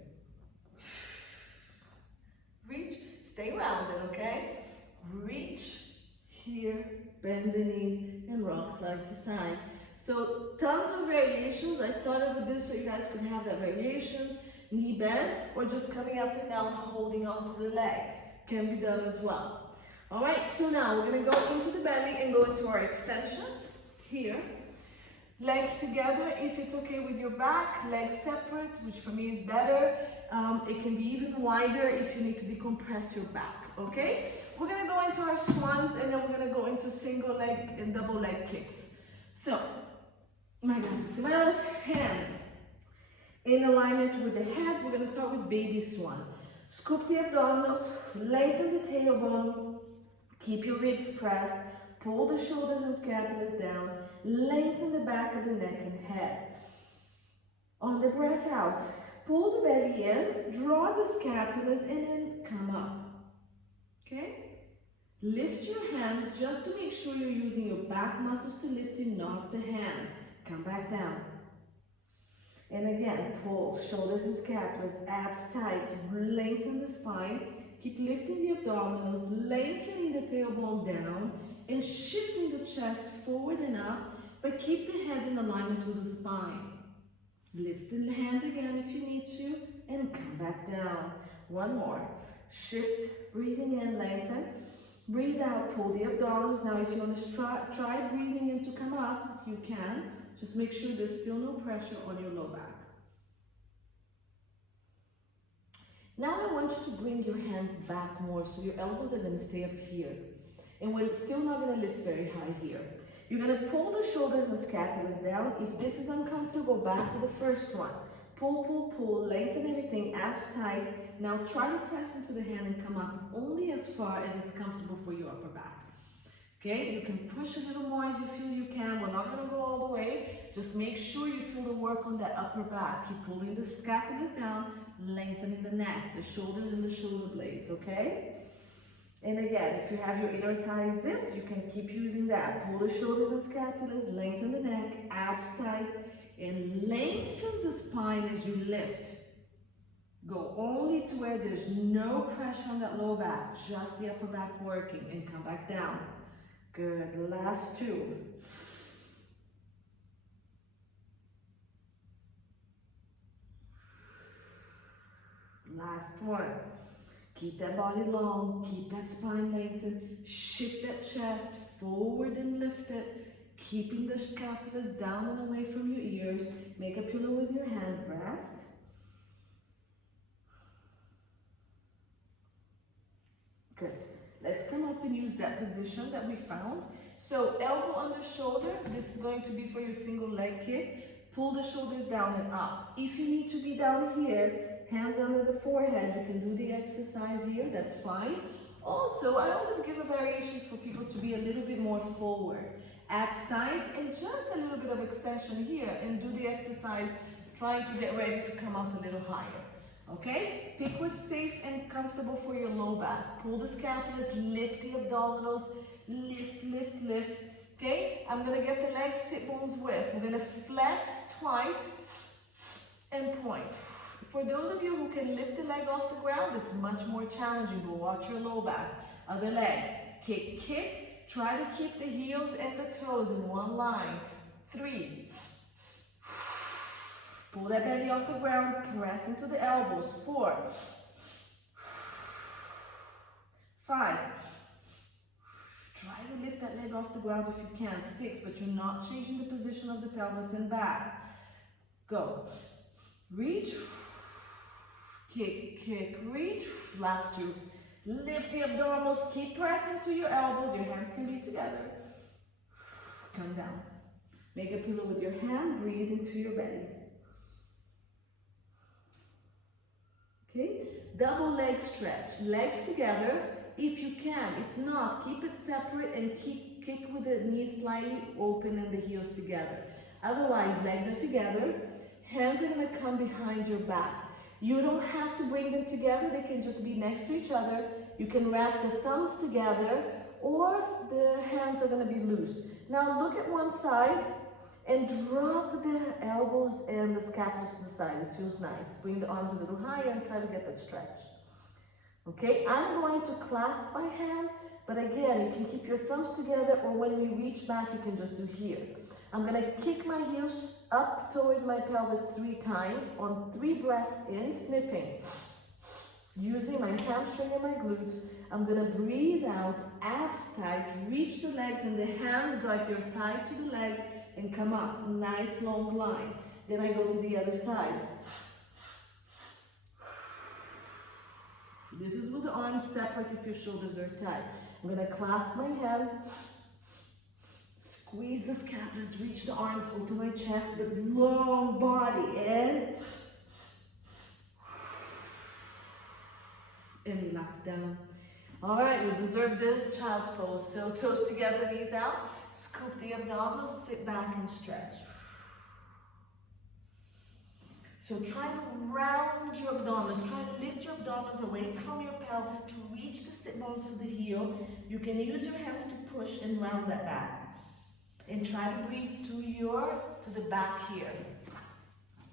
Reach, stay rounded, okay? Reach, here, bend the knees, and rock side to side. So tons of variations. I started with this so you guys could have that variations. Knee bend, or just coming up and down, holding on to the leg. Can be done as well. All right, so now we're gonna go into the belly and go into our extensions. Here, legs together if it's okay with your back, legs separate, which for me is better. It can be even wider if you need to decompress your back, okay? We're gonna go into our swans and then we're gonna go into single leg and double leg kicks. So, my glasses come out, hands in alignment with the head. We're gonna start with baby swan. Scoop the abdominals, lengthen the tailbone, keep your ribs pressed, pull the shoulders and scapulas down, lengthen the back of the neck and head. On the breath out, pull the belly in, draw the scapulas and then come up. Okay? Lift your hands just to make sure you're using your back muscles to lift and not the hands. Come back down. And again, pull shoulders and scapulas, abs tight, lengthen the spine, keep lifting the abdominals, lengthening the tailbone down, and shifting the chest forward and up, but keep the head in alignment with the spine. Lift the hand again if you need to, and come back down. One more. Shift, breathing in, lengthen. Breathe out, pull the abdominals. Now if you want to try breathing in to come up, you can. Just make sure there's still no pressure on your low back. Now I want you to bring your hands back more, so your elbows are going to stay up here. And we're still not going to lift very high here. You're going to pull the shoulders and scapulas down. If this is uncomfortable, go back to the first one. Pull, pull, pull, lengthen everything, abs tight. Now try to press into the hand and come up only as far as it's comfortable for your upper back. Okay, you can push a little more as you feel you can. We're not going to go all the way. Just make sure you feel the work on that upper back. Keep pulling the scapulas down, lengthening the neck, the shoulders and the shoulder blades, okay? And again, if you have your inner thighs zipped, you can keep using that. Pull the shoulders and scapulas, lengthen the neck, abs tight, and lengthen the spine as you lift. Go only to where there's no pressure on that low back, just the upper back working, and come back down. Good, last 2. Last 1. Keep that body long, keep that spine lengthened, shift that chest forward and lift it, keeping the scapulas down and away from your ears. Make a pillow with your hand, rest. Good. Let's come up and use that position that we found. So elbow under shoulder, this is going to be for your single leg kick. Pull the shoulders down and up. If you need to be down here, hands under the forehead, you can do the exercise here, that's fine. Also, I always give a variation for people to be a little bit more forward. Abs tight and just a little bit of extension here, and do the exercise trying to get ready to come up a little higher. Okay? Pick what's safe and comfortable for your low back. Pull the scapulas, lift the abdominals, lift, lift, lift. Okay? I'm gonna get the legs sit bones width. We're gonna flex twice and point. For those of you who can lift the leg off the ground, it's much more challenging, but watch your low back. Other leg, kick, kick. Try to keep the heels and the toes in one line. 3. Pull that belly off the ground, press into the elbows. 4. 5. Try to lift that leg off the ground if you can. 6, but you're not changing the position of the pelvis and back. Go. Reach. Kick, kick, reach. Last 2. Lift the abdominals, keep pressing to your elbows. Your hands can be together. Come down. Make a pillow with your hand, breathe into your belly. Okay, double leg stretch, legs together if you can. If not, keep it separate and kick with the knees slightly open and the heels together. Otherwise, legs are together, hands are gonna come behind your back. You don't have to bring them together, they can just be next to each other. You can wrap the thumbs together or the hands are gonna be loose. Now look at one side and drop the elbows and the scapulas to the side. This feels nice. Bring the arms a little higher and try to get that stretch. Okay, I'm going to clasp my hand, but again, you can keep your thumbs together, or when you reach back, you can just do here. I'm gonna kick my heels up towards my pelvis 3 times on 3 breaths in, sniffing. Using my hamstring and my glutes, I'm gonna breathe out, abs tight, reach the legs and the hands like they're tied to the legs and come up, nice long line. Then I go to the other side. This is with the arms separate if your shoulders are tight. I'm gonna clasp my hand, squeeze the scapulas, reach the arms, open my chest, but long body, and relax down. All right, we deserve the child's pose. So toes together, knees out, scoop the abdominals, sit back and stretch. So try to round your abdominals, try to lift your abdominals away from your pelvis to reach the sit bones to the heel. You can use your hands to push and round that back. And try to breathe to the back here.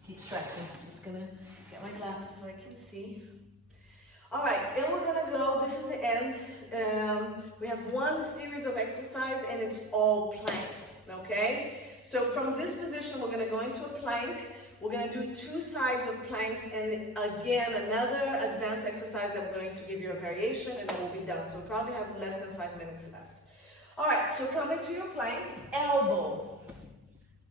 Keep stretching. Just gonna get my glasses so I can see. All right, and we're gonna go, this is the end. We have one series of exercise and it's all planks, okay? So from this position, we're gonna go into a plank. We're gonna do 2 sides of planks and again, another advanced exercise. I'm going to give you a variation and then we'll be done. So we'll probably have less than 5 minutes left. All right, so coming to your plank, elbow,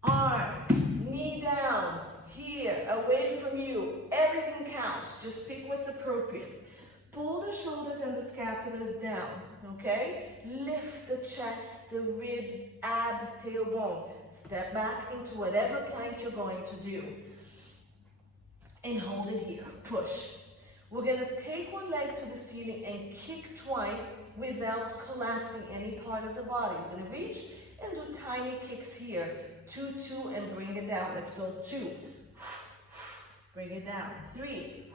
arm, knee down, here, away from you. Everything counts, just pick what's appropriate. Pull the shoulders and the scapulas down, okay? Lift the chest, the ribs, abs, tailbone. Step back into whatever plank you're going to do. And hold it here, push. We're gonna take one leg to the ceiling and kick twice without collapsing any part of the body. We're gonna reach and do tiny kicks here. 2, 2, and bring it down. Let's go 2. Bring it down. 3.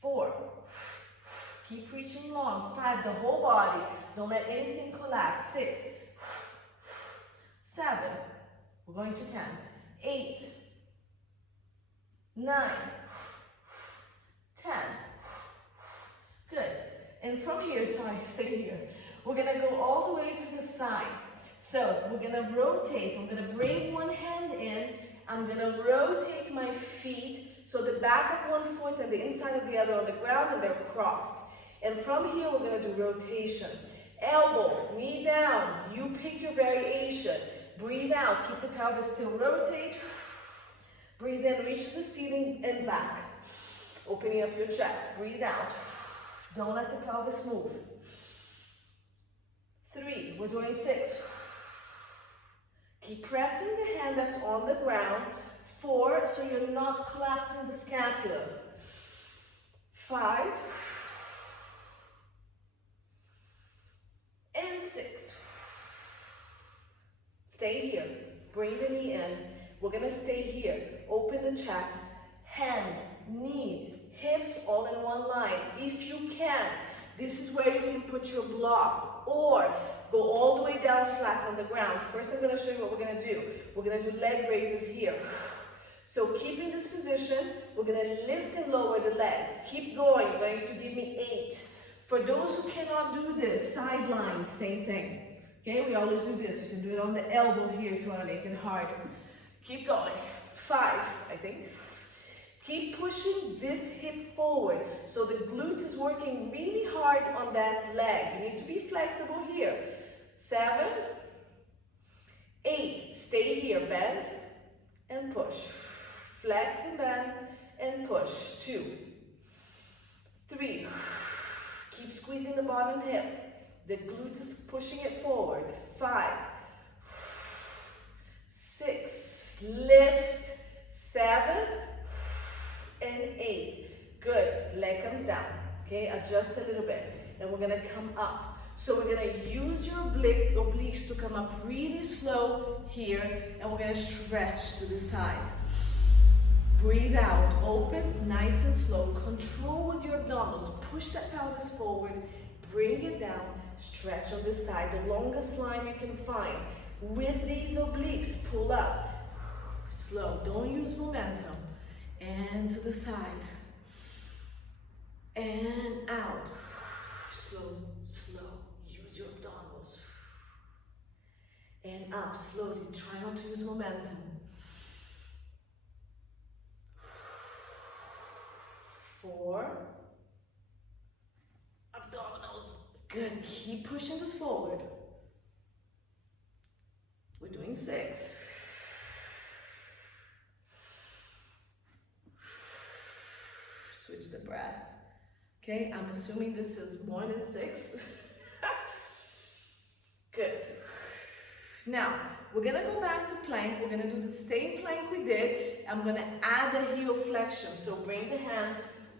4. Keep reaching long. 5, the whole body. Don't let anything collapse. 6. 7. We're going to 10. 8. 9. 10. Good. And from here, sorry, stay here. We're gonna go all the way to the side. So we're gonna rotate. I'm gonna bring one hand in. I'm gonna rotate my feet so the back of one foot and the inside of the other on the ground and they're crossed. And from here, we're gonna do rotations. Elbow, knee down. You pick your variation. Breathe out. Keep the pelvis still. Rotate. Breathe in. Reach to the ceiling and back. Opening up your chest. Breathe out. Don't let the pelvis move. 3. We're doing 6. Keep pressing the hand that's on the ground. 4, so you're not collapsing the scapula. 5. And 6. Stay here. Bring the knee in. We're gonna stay here. Open the chest. Hand, knee, hips all in one line. If you can't, this is where you can put your block or go all the way down flat on the ground. First, I'm gonna show you what we're gonna do. We're gonna do leg raises here. So keeping this position, we're gonna lift and lower the legs. Keep going. You're going to give me 8. For those who cannot do this, sidelines, same thing. Okay, we always do this. You can do it on the elbow here if you want to make it harder. Keep going. 5, I think. Keep pushing this hip forward. So the glute is working really hard on that leg. You need to be flexible here. 7, 8. Stay here. Bend and push. Flex and bend and push. 2, 3. Keep squeezing the bottom hip. The glute is pushing it forward. 5, 6, lift, 7, and 8. Good, leg comes down, okay, adjust a little bit, and we're gonna come up. So we're gonna use your obliques to come up really slow here, and we're gonna stretch to the side. Breathe out, open, nice and slow. Control with your abdominals. Push that pelvis forward, bring it down, stretch on this side, the longest line you can find. With these obliques, pull up. Slow, don't use momentum. And to the side. And out. Slow, slow. Use your abdominals. And up, slowly. Try not to use momentum. 4. Abdominals. Good. Keep pushing this forward. We're doing 6. Switch the breath. Okay, I'm assuming this is more than 6. Good. Now, we're gonna go back to plank. We're gonna do the same plank we did. I'm gonna add a heel flexion. So bring the hands,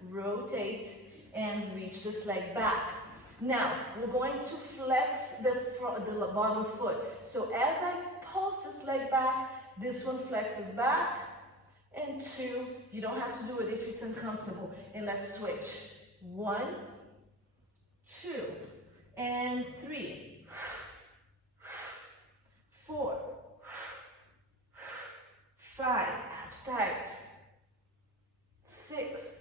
rotate, and reach this leg back. Now, we're going to flex the bottom foot. So as I pulse this leg back, this one flexes back, and 2, you don't have to do it if it's uncomfortable. And let's switch. 1, 2, and 3, 4, 5, abs tight, 6,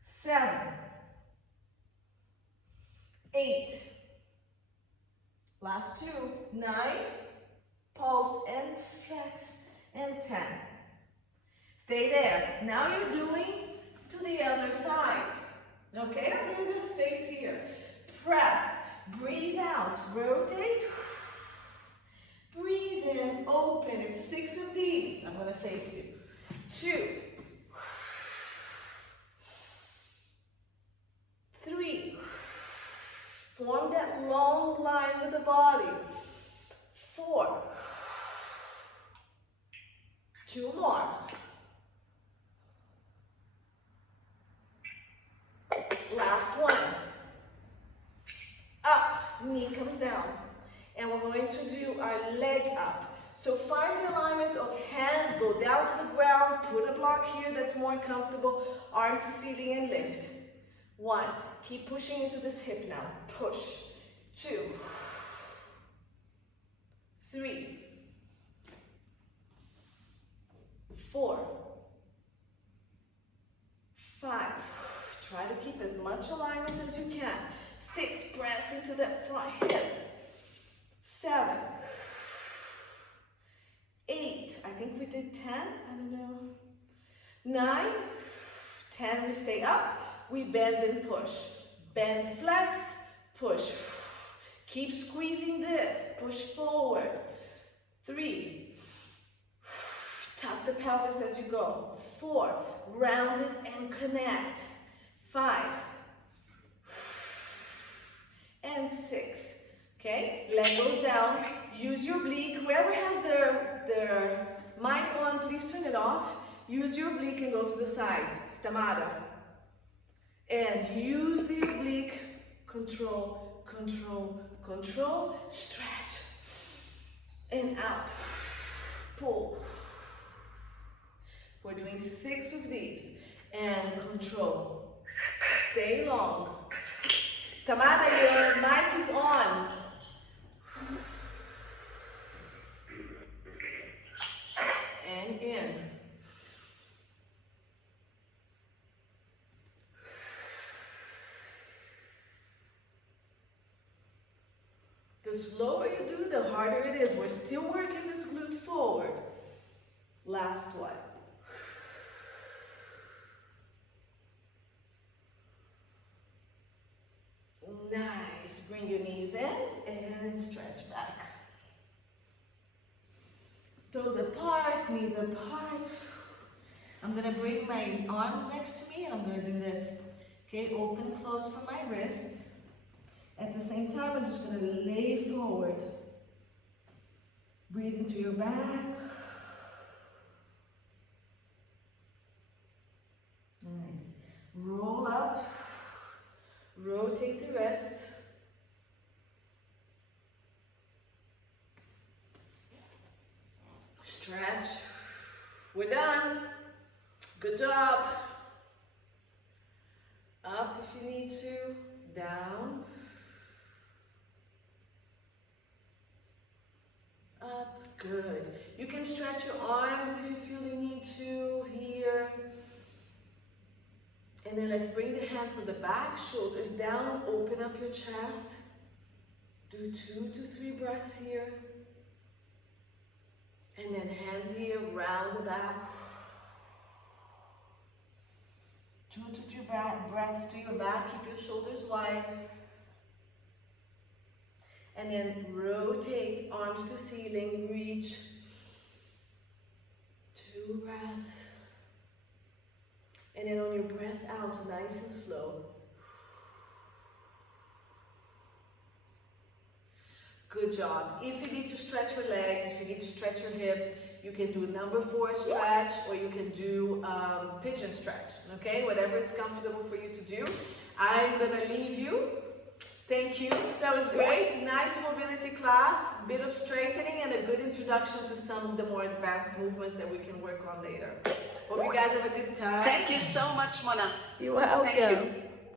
7, 8, last 2, 9, pulse and flex, and 10. Stay there. Now you're doing to the other side. Okay, I'm doing the face here. Press, breathe out, rotate, breathe in, open. It's 6 of these. I'm gonna face you. 2, 3, form that long line with the body. 4, 2 more. Last one. Up, knee comes down. And we're going to do our leg up. So find the alignment of hand, go down to the ground, put a block here that's more comfortable, arm to ceiling and lift. 1, keep pushing into this hip now, push. 2, 3, 4, 5, try to keep as much alignment as you can. 6, press into that front hip. 7, 8, I think we did 10, I don't know. 9, 10, we stay up, we bend and push. Bend, flex, push. Keep squeezing this, push forward. 3, tuck the pelvis as you go. 4, round it and connect. 5, and 6. Okay, leg goes down. Use your oblique. Whoever has their mic on, please turn it off. Use your oblique and go to the side. Stamata. And use the oblique. Control, control, control. Stretch. And out. Pull. We're doing 6 of these. And control. Stay long. Tamara, your mic is on. And in. The slower you do, the harder it is. We're still working this glute forward. Last one. Nice. Bring your knees in and stretch back. Toes apart, knees apart. I'm going to bring my arms next to me and I'm going to do this. Okay, open, close for my wrists. At the same time, I'm just going to lay forward. Breathe into your back. Nice. Roll up. Rotate the wrists. Stretch. We're done. Good job. Up if you need to. Down. Up. Good. You can stretch your arms if you feel you need to here. And then let's bring the hands to the back, shoulders down, open up your chest. Do 2 to 3 breaths here. And then hands here, round the back. 2 to 3 breaths to your back, keep your shoulders wide. And then rotate, arms to ceiling, reach. 2 breaths. And then on your breath out, nice and slow. Good job. If you need to stretch your legs, if you need to stretch your hips, you can do number 4 stretch, or you can do pigeon stretch, okay? Whatever it's comfortable for you to do. I'm gonna leave you. Thank you, that was great. Nice mobility class, bit of straightening, and a good introduction to some of the more advanced movements that we can work on later. Hope you guys have a good time. Thank you so much, Mona. You're welcome. Thank you.